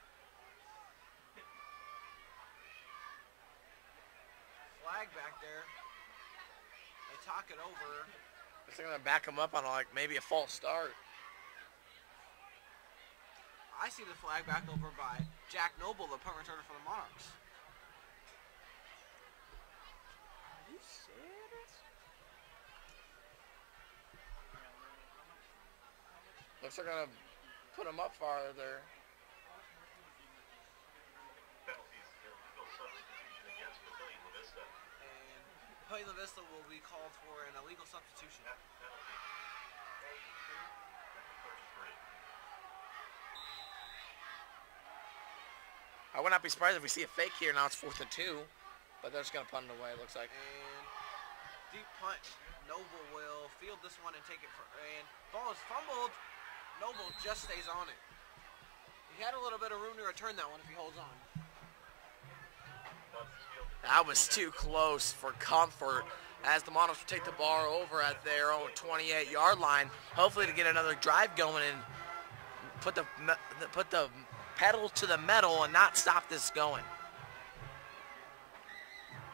Flag back there. They talk it over. They're going to back him up on like maybe a false start. I see the flag back over by Jack Noble, the punt returner for the Monarchs. Are you serious? Looks like they're going to put him up farther. Penalties, illegal substitution against Papillion La-Vista. And Papillion La-Vista will be called for an illegal substitution. Penalty. First three. I would not be surprised if we see a fake here. Now it's 4th and 2, but they're just going to punt it away, it looks like. And deep punt. Noble will field this one and take it for, and ball is fumbled. Noble just stays on it. He had a little bit of room to return that one if he holds on. That was too close for comfort as the Monarchs will take the bar over at their own 28-yard line, hopefully to get another drive going and put the pedal to the metal and not stop this going.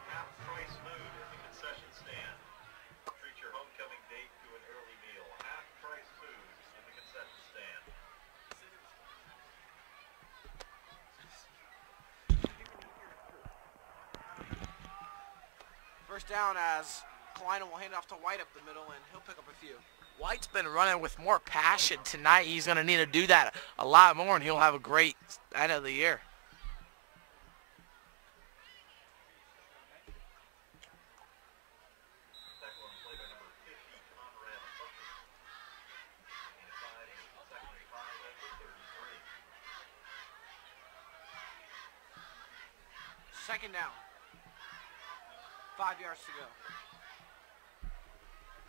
Half price food at the concession stand. Treat your homecoming date to an early meal. Half price food in the concession stand. First down as Kalina will hand it off to White up the middle, and he'll pick up a few. White's been running with more passion tonight. He's going to need to do that a lot more, and he'll have a great end of the year. Second down. 5 yards to go.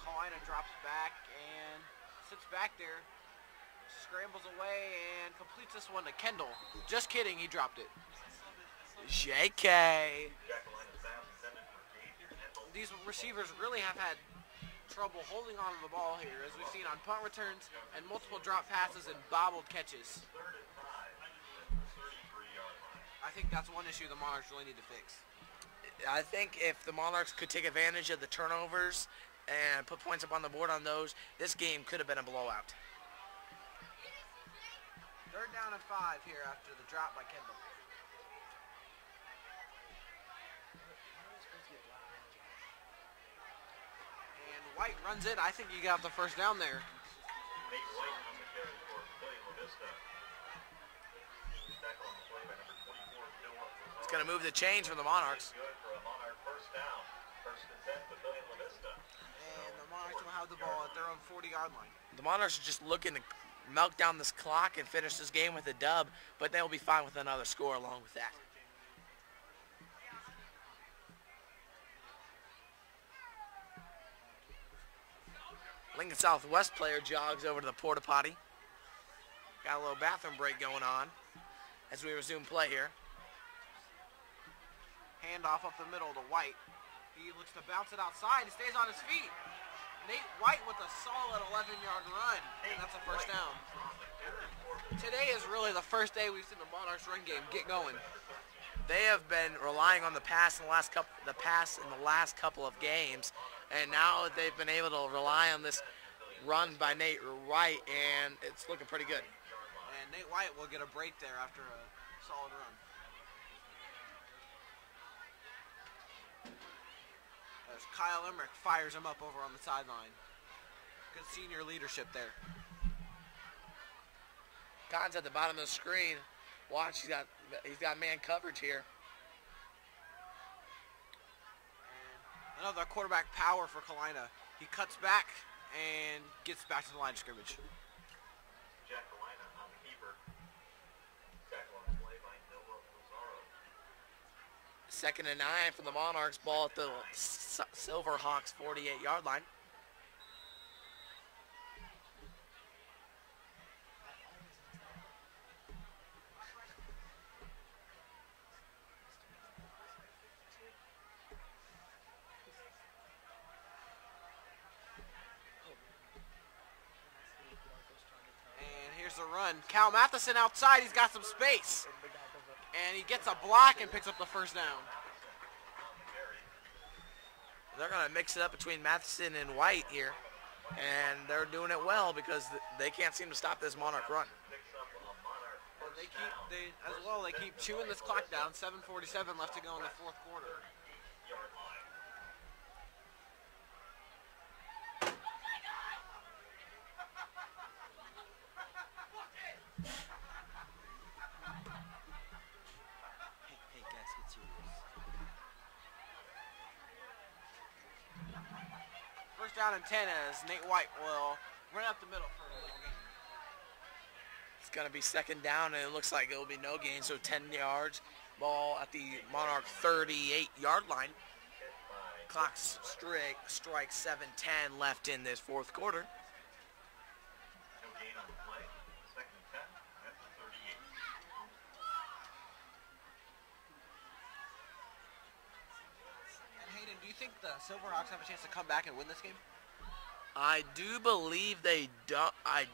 Kalina drops back and sits back there, scrambles away and completes this one to Kendall. Just kidding, he dropped it. JK. These receivers really have had trouble holding on to the ball here, as we've seen on punt returns and multiple drop passes and bobbled catches. I think that's one issue the Monarchs really need to fix. I think if the Monarchs could take advantage of the turnovers and put points up on the board on those, this game could have been a blowout. Third down and 5 here after the drop by Kendall. And White runs it. I think he got the first down there. Nate White on the carry for Papillion La-Vista. Tackle on the play by number 24, Phil. It's going to move the chains for the Monarchs. Good for a Monarch first down. First and 10, Papillion La-Vista. And the Monarchs will have the ball at their own 40-yard line. The Monarchs are just looking to milk down this clock and finish this game with a dub, but they'll be fine with another score along with that. Lincoln Southwest player jogs over to the porta potty. Got a little bathroom break going on as we resume play here. Handoff up the middle to White. He looks to bounce it outside. He stays on his feet. Nate White with a solid 11-yard run, and that's a first down. Today is really the first day we've seen the Monarchs run game get going. They have been relying on the pass in the last couple of games, and now they've been able to rely on this run by Nate White, and it's looking pretty good. And Nate White will get a break there after a solid run. As Kyle Emmerich fires him up over on the sideline. Good senior leadership there. Con's at the bottom of the screen. Watch, he's got man coverage here. And another quarterback power for Kalina. He cuts back and gets back to the line of scrimmage. Jack Kalina on the keeper. Tackle on the play by Noah Lazaro. 2nd and 9 for the Monarchs. Ball at the Silverhawks 48-yard line. run. Cal Matheson outside. He's got some space. And he gets a block and picks up the first down. They're going to mix it up between Matheson and White here. And they're doing it well because they can't seem to stop this Monarch run. Well, they keep chewing this clock down. 7:47 left to go in the fourth quarter. First down and 10 as Nate White will run up the middle for a little gain. It's going to be second down, and it looks like it will be no gain, so 10 yards. Ball at the Monarch 38-yard line. Clock strikes 7:10 left in this fourth quarter. No gain on the play. Second and 10 at the 38. And Hayden, do you think the Silverhawks have a chance to come back and win this game? I do believe they do. I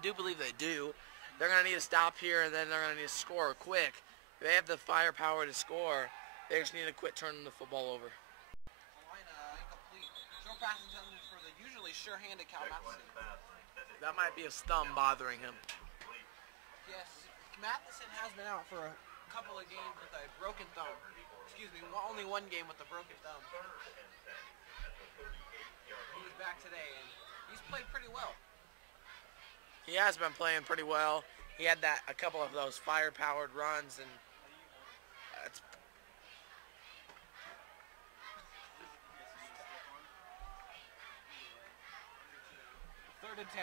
do believe they do. They're going to need to stop here, and then they're going to need to score quick. If they have the firepower to score, they just need to quit turning the football over. Incomplete. Short pass intended for the usually sure-handed Cal Matheson. That might be his thumb bothering him. Yes, Matheson has been out for a couple of games with a broken thumb. Excuse me, only one game with a broken thumb. He was back today, and he's played pretty well. He has been playing pretty well. He had a couple of those fire-powered runs, and it's Third and 10.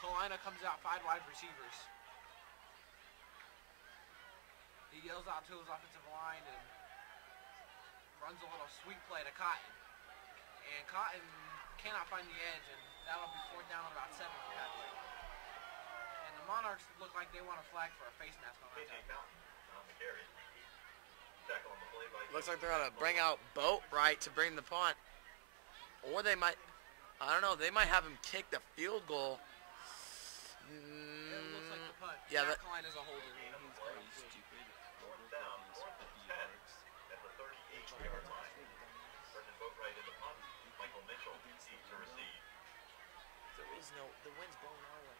Carolina comes out 5 wide receivers. He yells out to his offensive line and runs a little sweep play to Cotton. And Cotton cannot find the edge, and that'll be fourth down at about 7 for Patrick. And the Monarchs look like they want a flag for a face mask on that time. looks like they're going to bring out Boatwright to bring the punt. Or they might, I don't know, they might have him kick the field goal. It looks like the punt. Yeah, Jack Klein is a holder. He's pretty stupid. Fourth down, 10 at the 38-yard line. Brendan Boatwright in the punt. Michael Mitchell needs to receive. There is no, the wind's blowing our way.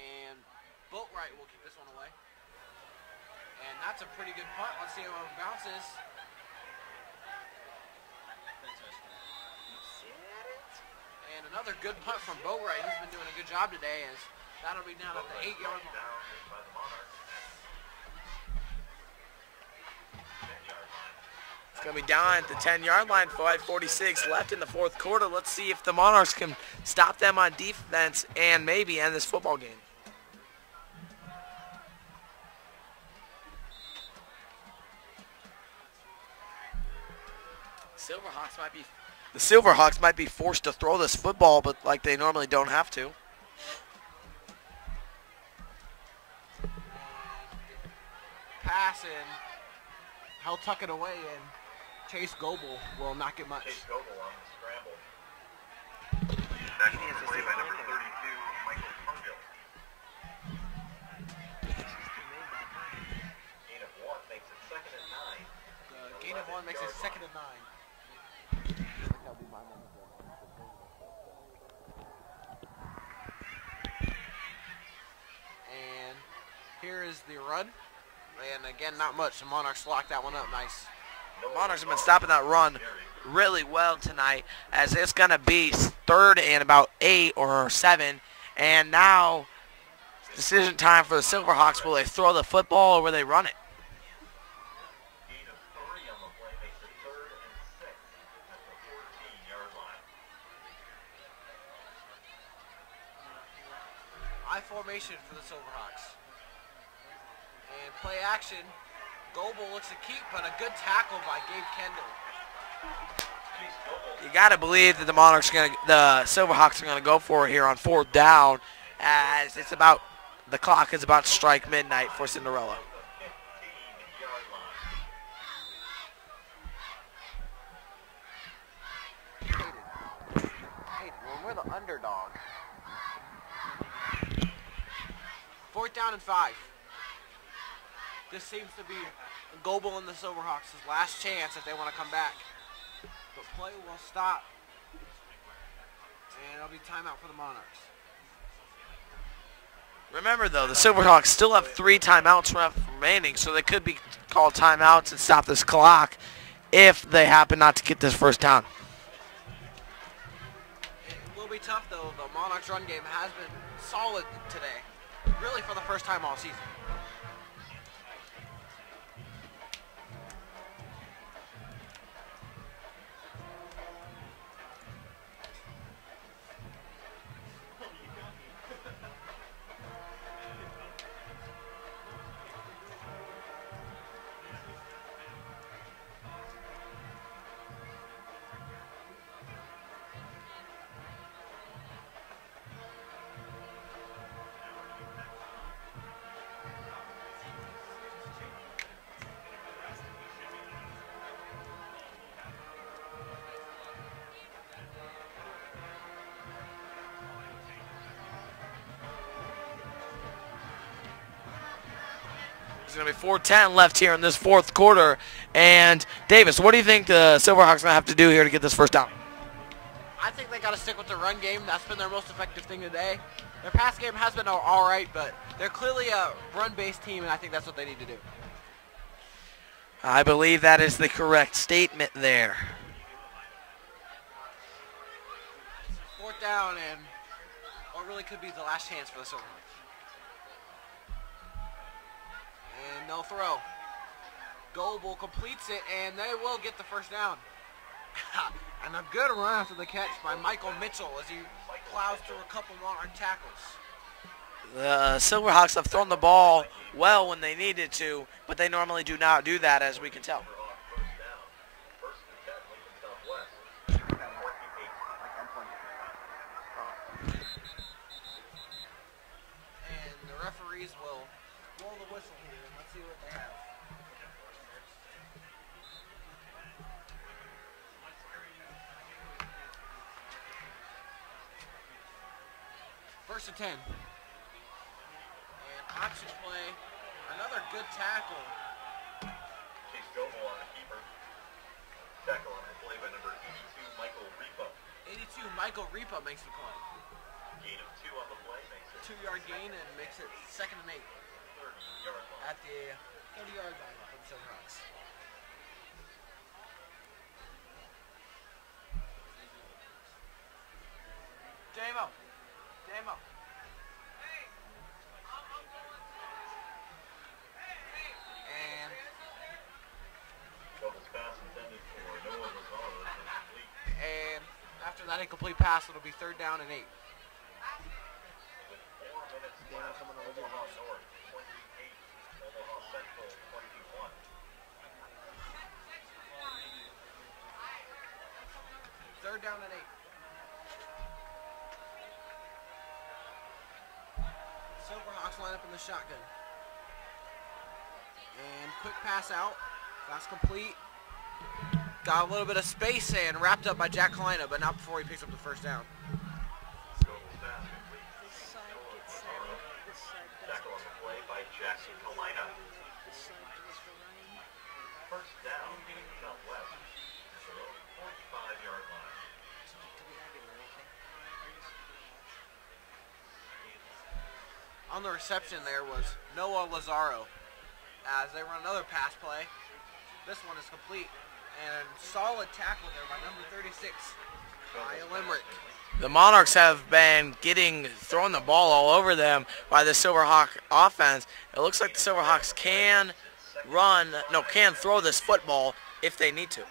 And Boatwright will kick this one away. And that's a pretty good punt. Let's see how it bounces. And another good punt from Boatwright. He's been doing a good job today, as that'll be down at the 8-yard line. Down by the Monarchs at 10-yard line. It's going to be down at the 10-yard line, 5:46 left in the fourth quarter. Let's see if the Monarchs can stop them on defense and maybe end this football game. The Silverhawks might be forced to throw this football, but like they normally don't have to. Pass, and he'll tuck it away, and Chase Goebel will not get much. Chase Goebel on the scramble. Tackle on the play by number 32, Michael Cargill. Gain of 1 makes it 2nd and 9. The gain of 1 makes it 2nd and 9. And here is the run. And again, not much. The Monarchs locked that one up nice. The Monarchs have been stopping that run really well tonight, as it's going to be 3rd and about 8 or 7. And now, decision time for the Silverhawks. Will they throw the football or will they run it? Gain of 3 on the play makes it 3rd and 6 at the 14-yard line. I formation for the Silverhawks. And play action. Goebel looks to keep, but a good tackle by Gabe Kendall. You got to believe that the Monarchs the Silverhawks are going to go for it here on 4th down, as it's about, the clock is about to strike midnight for Cinderella. 15-yard line. Hayden, when the underdog. 4th down and 5. This seems to be Goebel and the Silverhawks' last chance if they want to come back. But play will stop. And it'll be timeout for the Monarchs. Remember, though, the Silverhawks still have 3 timeouts remaining, so they could be called timeouts and stop this clock if they happen not to get this first down. It will be tough, though. The Monarchs' run game has been solid today, really for the first time all season. There's going to be 4:10 left here in this 4th quarter. And, Davis, what do you think the Silverhawks are going to have to do here to get this first down? I think they got to stick with the run game. That's been their most effective thing today. Their pass game has been all right, but they're clearly a run-based team, and I think that's what they need to do. I believe that is the correct statement there. 4th down, and what really could be the last chance for the Silverhawks. And no throw. Goebel completes it, and they will get the first down. And a good run after the catch by Michael Mitchell as he plows through a couple Monarch tackles. The Silverhawks have thrown the ball well when they needed to, but they normally do not do that, as we can tell. And the referees will blow the whistle here, and let's see what they have. First and 10. And option play. Another good tackle. Chase Goebel on the keeper. Tackle on the play by number 82, Michael Repa. 82, Michael Repa makes the play. Gain of 2 on the play makes it 2-yard gain and makes it 2nd and 8 30-yard line. at the 30-yard line for the Silverhawks. Damo. Damo. And Goebel's pass intended for Noah Lazaro is incomplete. after that incomplete pass, it'll be 3rd down and 8. With 4 minutes left, Omaha North 28, Omaha Central 21. 3rd down and 8. Silverhawks line up in the shotgun. And quick pass out. That's complete. Got a little bit of space and wrapped up by Jack Kalina, but not before he picks up the first down. Goebel's pass complete. Tackle on the play by Jack Kalina. First down, Southwest. At the 45-yard line. On the reception there was Noah Lazaro as they run another pass play. This one is complete. And solid tackle there by number 36, Kyle Emmerich. The Monarchs have been throwing the ball all over them by the Silverhawk offense. It looks like the Silverhawks can throw this football if they need to.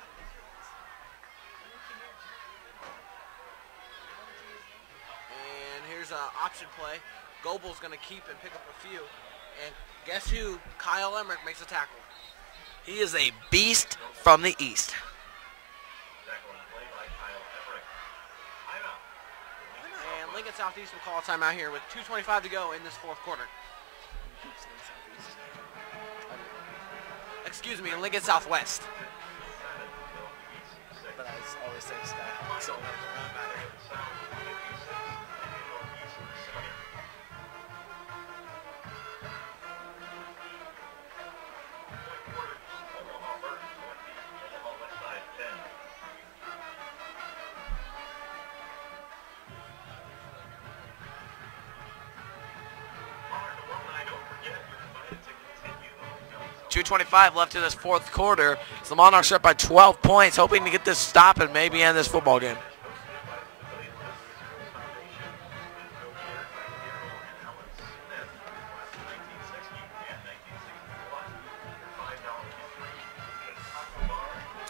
And here's an option play. Goebel's going to keep and pick up a few. And guess who? Kyle Emmerich makes a tackle. He is a beast from the east. Tackle on the play by Kyle Emmerich. Timeout. And Lincoln Southeast will call a timeout here with 2:25 to go in this 4th quarter. Excuse me, Lincoln Southwest. But I always say Skyhawks, so it doesn't really matter. 2:25 left in this fourth quarter. So the Monarchs are up by 12 points, hoping to get this stop and maybe end this football game.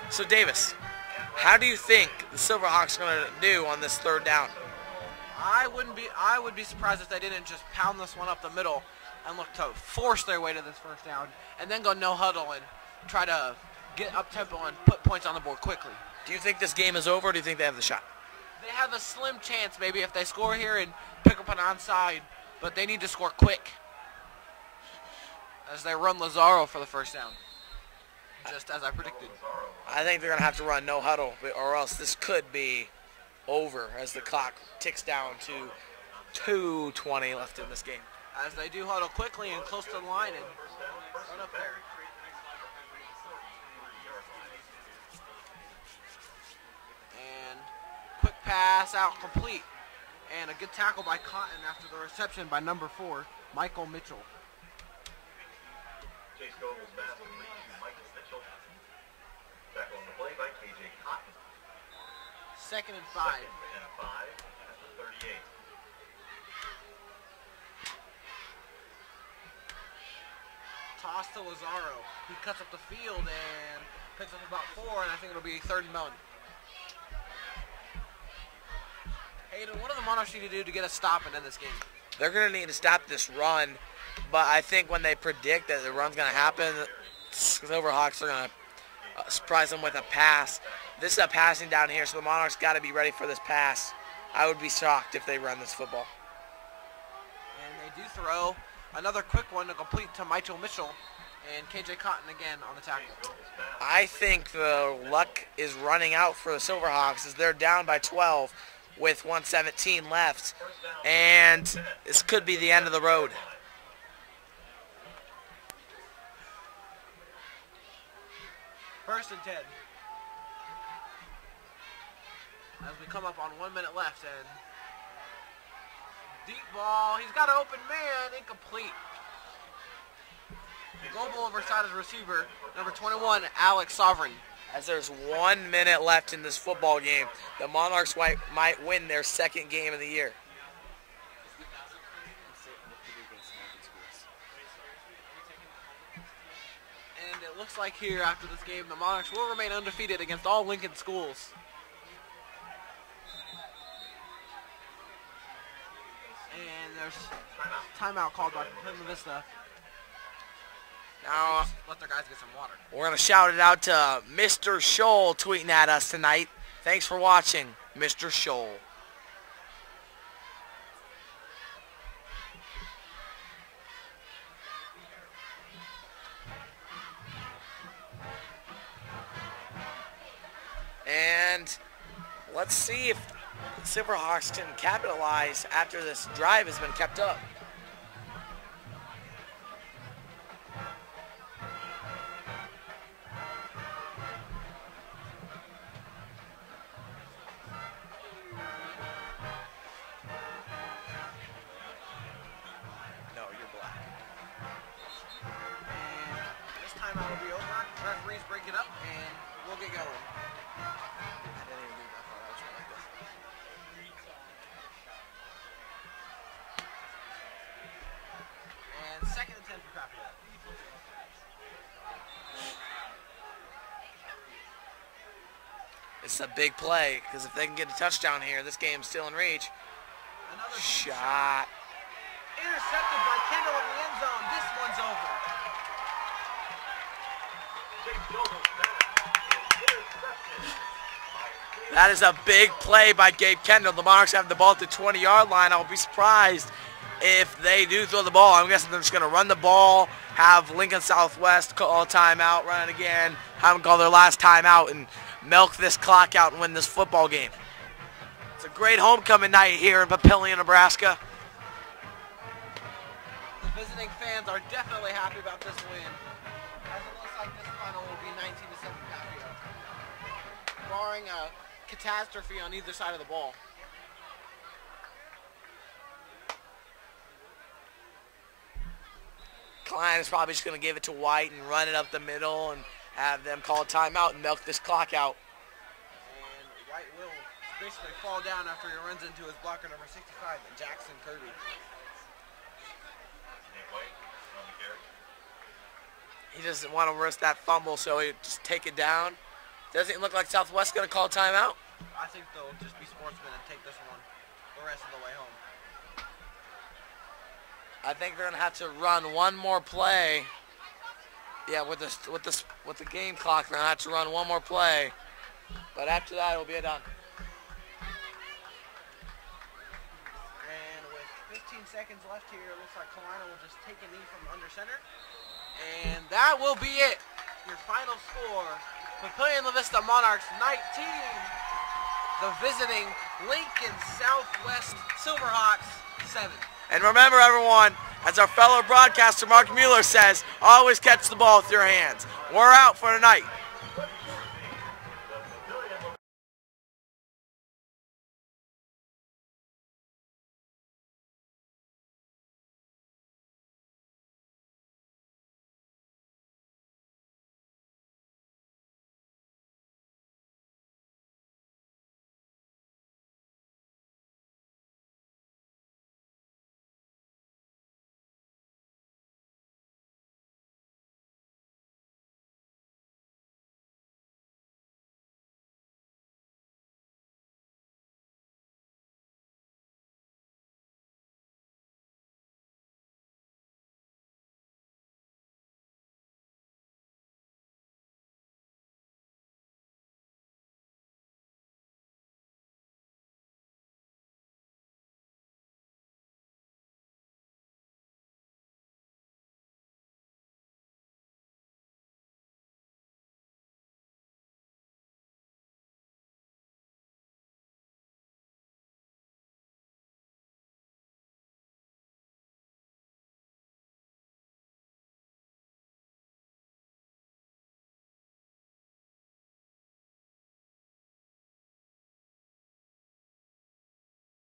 So Davis, how do you think the Silverhawks are going to do on this third down? I would be surprised if they didn't just pound this one up the middle and look to force their way to this first down and then go no huddle and try to get up tempo and put points on the board quickly. Do you think this game is over, or do you think they have the shot? They have a slim chance maybe if they score here and pick up an onside, but they need to score quick as they run Lazaro for the first down, just as I predicted. I think they're going to have to run no huddle, or else this could be over as the clock ticks down to 2:20 left in this game. As they do huddle quickly and close to the line and run up there. And quick pass out complete. And a good tackle by Cotton after the reception by number 4, Michael Mitchell. Chase Gobel's pass complete to Michael Mitchell. Tackle on the play by KJ Cotton. 2nd and 5. 2nd and 5 at the 38. Toss to Lazaro. He cuts up the field and picks up about 4, and I think it'll be 3rd and 1. Hayden, what do the Monarchs need to do to get a stop and end this game? They're going to need to stop this run, but I think when they predict that the run's going to happen, Silverhawks are going to surprise them with a pass. This is a passing down here, so the Monarchs got to be ready for this pass. I would be shocked if they run this football. And they do throw another quick one to complete to Michael Mitchell and KJ Cotton again on the tackle. I think the luck is running out for the Silverhawks as they're down by 12 with 1:17 left, and this could be the end of the road. First and 10. As we come up on 1 minute left, and deep ball, he's got an open man, incomplete. Global overside as receiver, number 21, Alex Sovereign. As there's 1 minute left in this football game, the Monarchs might win their second game of the year. And it looks like here after this game, the Monarchs will remain undefeated against all Lincoln schools. And there's timeout called by Papillion La-Vista. Now, Let their guys get some water. we're going to shout it out to Mr. Scholl tweeting at us tonight. Thanks for watching, Mr. Scholl. And let's see if the Silverhawks can capitalize after this drive has been kept up. No, you're black. And this timeout will be over. Referees break it up, and we'll get going. I didn't even do that part. I was like this. And 2nd and 10 for Papillion. It's a big play because if they can get a touchdown here, this game's still in reach. Another Shot. intercepted by Kendall in the end zone. This one's over. That is a big play by Gabe Kendall. The Monarchs have the ball at the 20-yard line. I'll be surprised if they do throw the ball. I'm guessing they're just going to run the ball, have Lincoln Southwest call a timeout, run it again, have them call their last timeout, and milk this clock out and win this football game. It's a great homecoming night here in Papillion, Nebraska. The visiting fans are definitely happy about this win. As it looks like this final will be 19-7 Papillion. Barring a catastrophe on either side of the ball. Klein is probably just going to give it to White and run it up the middle and have them call a timeout and milk this clock out. And White will basically fall down after he runs into his blocker number 65, Jackson Kirby. He doesn't want to risk that fumble, so he just take it down. Doesn't it look like Southwest going to call a timeout? I think they'll just be sportsmen and take this one the rest of the way home. I think they're going to have to run one more play. Yeah, with the game clock, they're going to have to run one more play. But after that, it'll be done. And with 15 seconds left here, it looks like Kalina will just take a knee from under center. And that will be it. Your final score, Papillion La-Vista Monarchs 19, the visiting Lincoln Southwest Silverhawks 7. And remember, everyone, as our fellow broadcaster Mark Mueller says, always catch the ball with your hands. We're out for tonight.